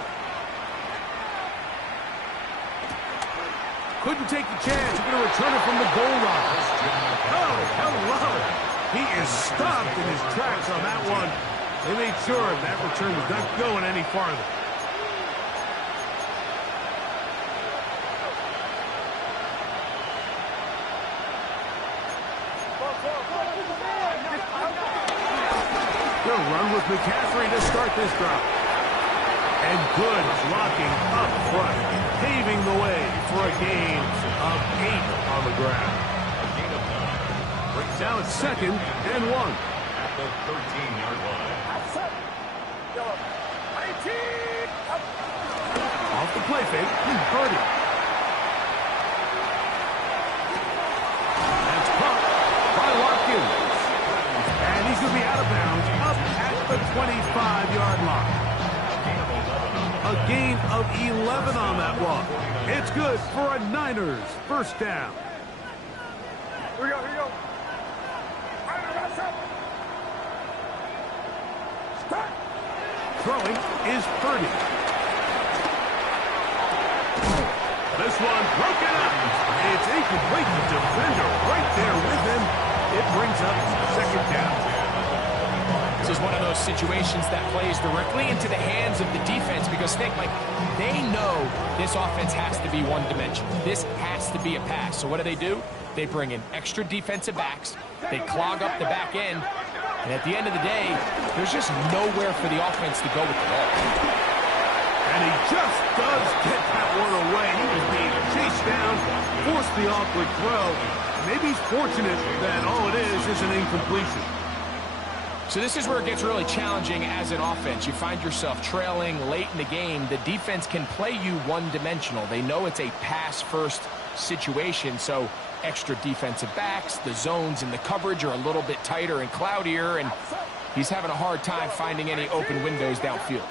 Couldn't take the chance. He's going to return it from the goal line. Oh, hello. He is stopped in his tracks on that one. They made sure that return was not going any farther. They'll run with McCaffrey to start this drive. And good blocking up front, paving the way for a gain of 8 on the ground. A gain of 9. Now it's second and 1. At the 13-yard line. Off the play fake, Purdy. That's pumped by Watkins. And he's going to be out of bounds up at the 25-yard line. A gain of 11 on that walk. It's good for a Niners first down. Here we go. Throwing is Purdy. This one broken up. It's incomplete. The defender right there with him. It brings up second down. This is one of those situations that plays directly into the hands of the defense because, think, Mike, they know this offense has to be one-dimensional. This has to be a pass. So what do? They bring in extra defensive backs. They clog up the back end. And at the end of the day, there's just nowhere for the offense to go with the ball. And he just does get that one away. He was being chased down, forced the awkward throw. Maybe he's fortunate that all it is an incompletion. So this is where it gets really challenging as an offense. You find yourself trailing late in the game. The defense can play you one-dimensional. They know it's a pass-first situation, so extra defensive backs, the zones and the coverage are a little bit tighter and cloudier, and he's having a hard time finding any open windows downfield.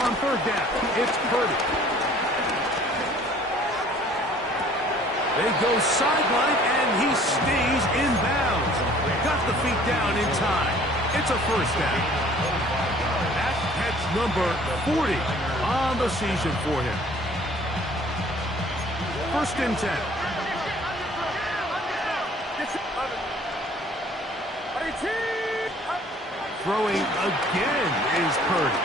On third down, it's Purdy. They go sideline, and he stays in bounds. Got the feet down in time. It's a first down. That's catch number 40 on the season for him. First and 10. Throwing again is Purdy.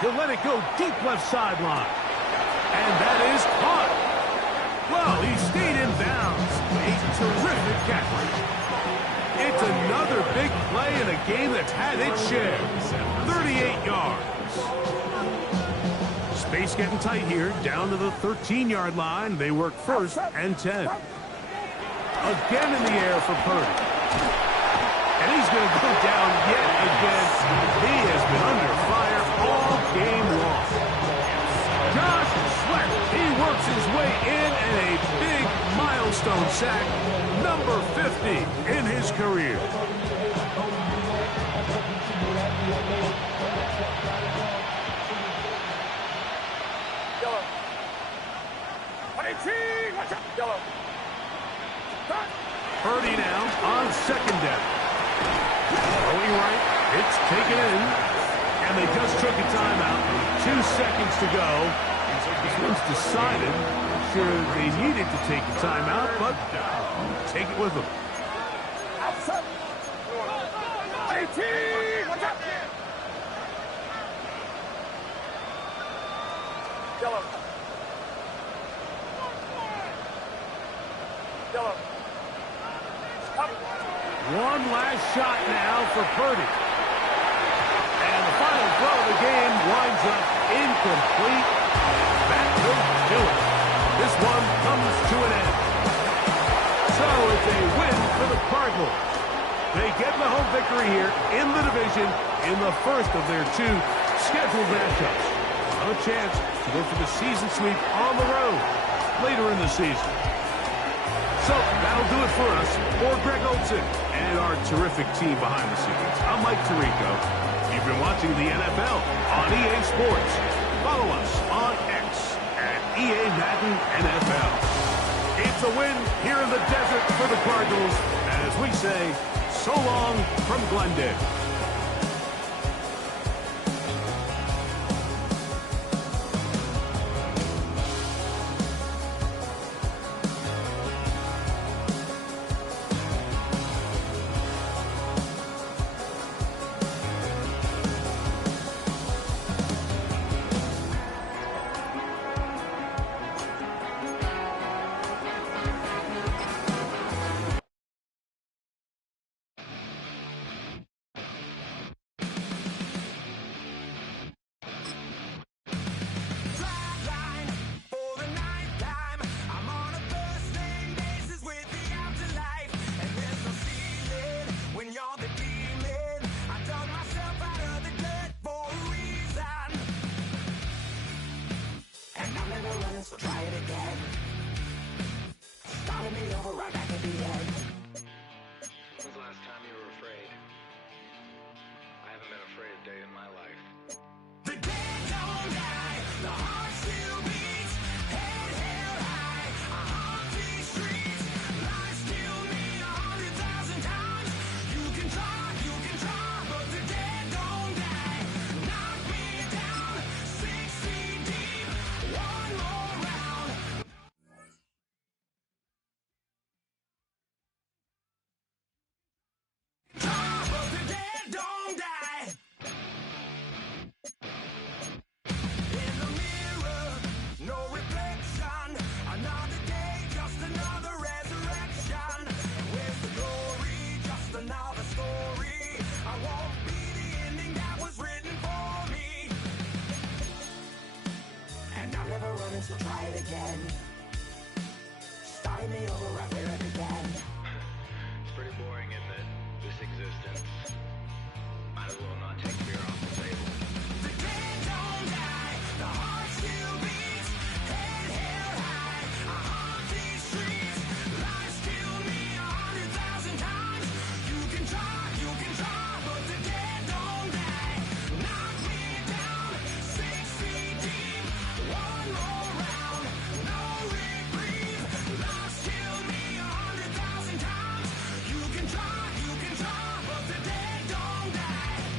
He'll let it go deep left sideline. And that is caught. Well, he stayed in bounds. A terrific catch. It's another big play in a game that's had its share. 38 yards. Space getting tight here, down to the 13-yard line. They work 1st and 10. Again in the air for Purdy. And he's going to go down yet again. He has been under fire all game long. Josh Sweat, he works his way in, and a big milestone sack, number 50 in his career. Purdy now on 2nd down. Throwing right, it's taken in, and they just took a timeout. 2 seconds to go. This one's decided. Not sure they needed to take the timeout, but take it with them. One last shot now for Purdy. And the final throw of the game winds up incomplete. That will do it. This one comes to an end. So it's a win for the Cardinals. They get the home victory here in the division in the first of their 2 scheduled matchups. A chance to go for the season sweep on the road later in the season. So that'll do it for us. For Greg Olsen and our terrific team behind the scenes, I'm Mike Tirico. You've been watching the NFL on EA Sports. Follow us on X at EA Madden NFL. It's a win here in the desert for the Cardinals, as we say, so long from Glendale. So try it again. Started me over right back at the end. When's the last time you were afraid? I haven't been afraid a day in my life. The dead don't die, the heart still beats, head held high, I haunt these streets, life still mean 100,000 times. You can try, but the dead don't die. Knock me down, 6 feet deep, one more round. Try, but the dead don't die. In the mirror, no reflection. Another day, just another resurrection. Where's the glory? Just another story. I won't be the ending that was written for me. And I'm never running, so try it again. Starting me over right where it began.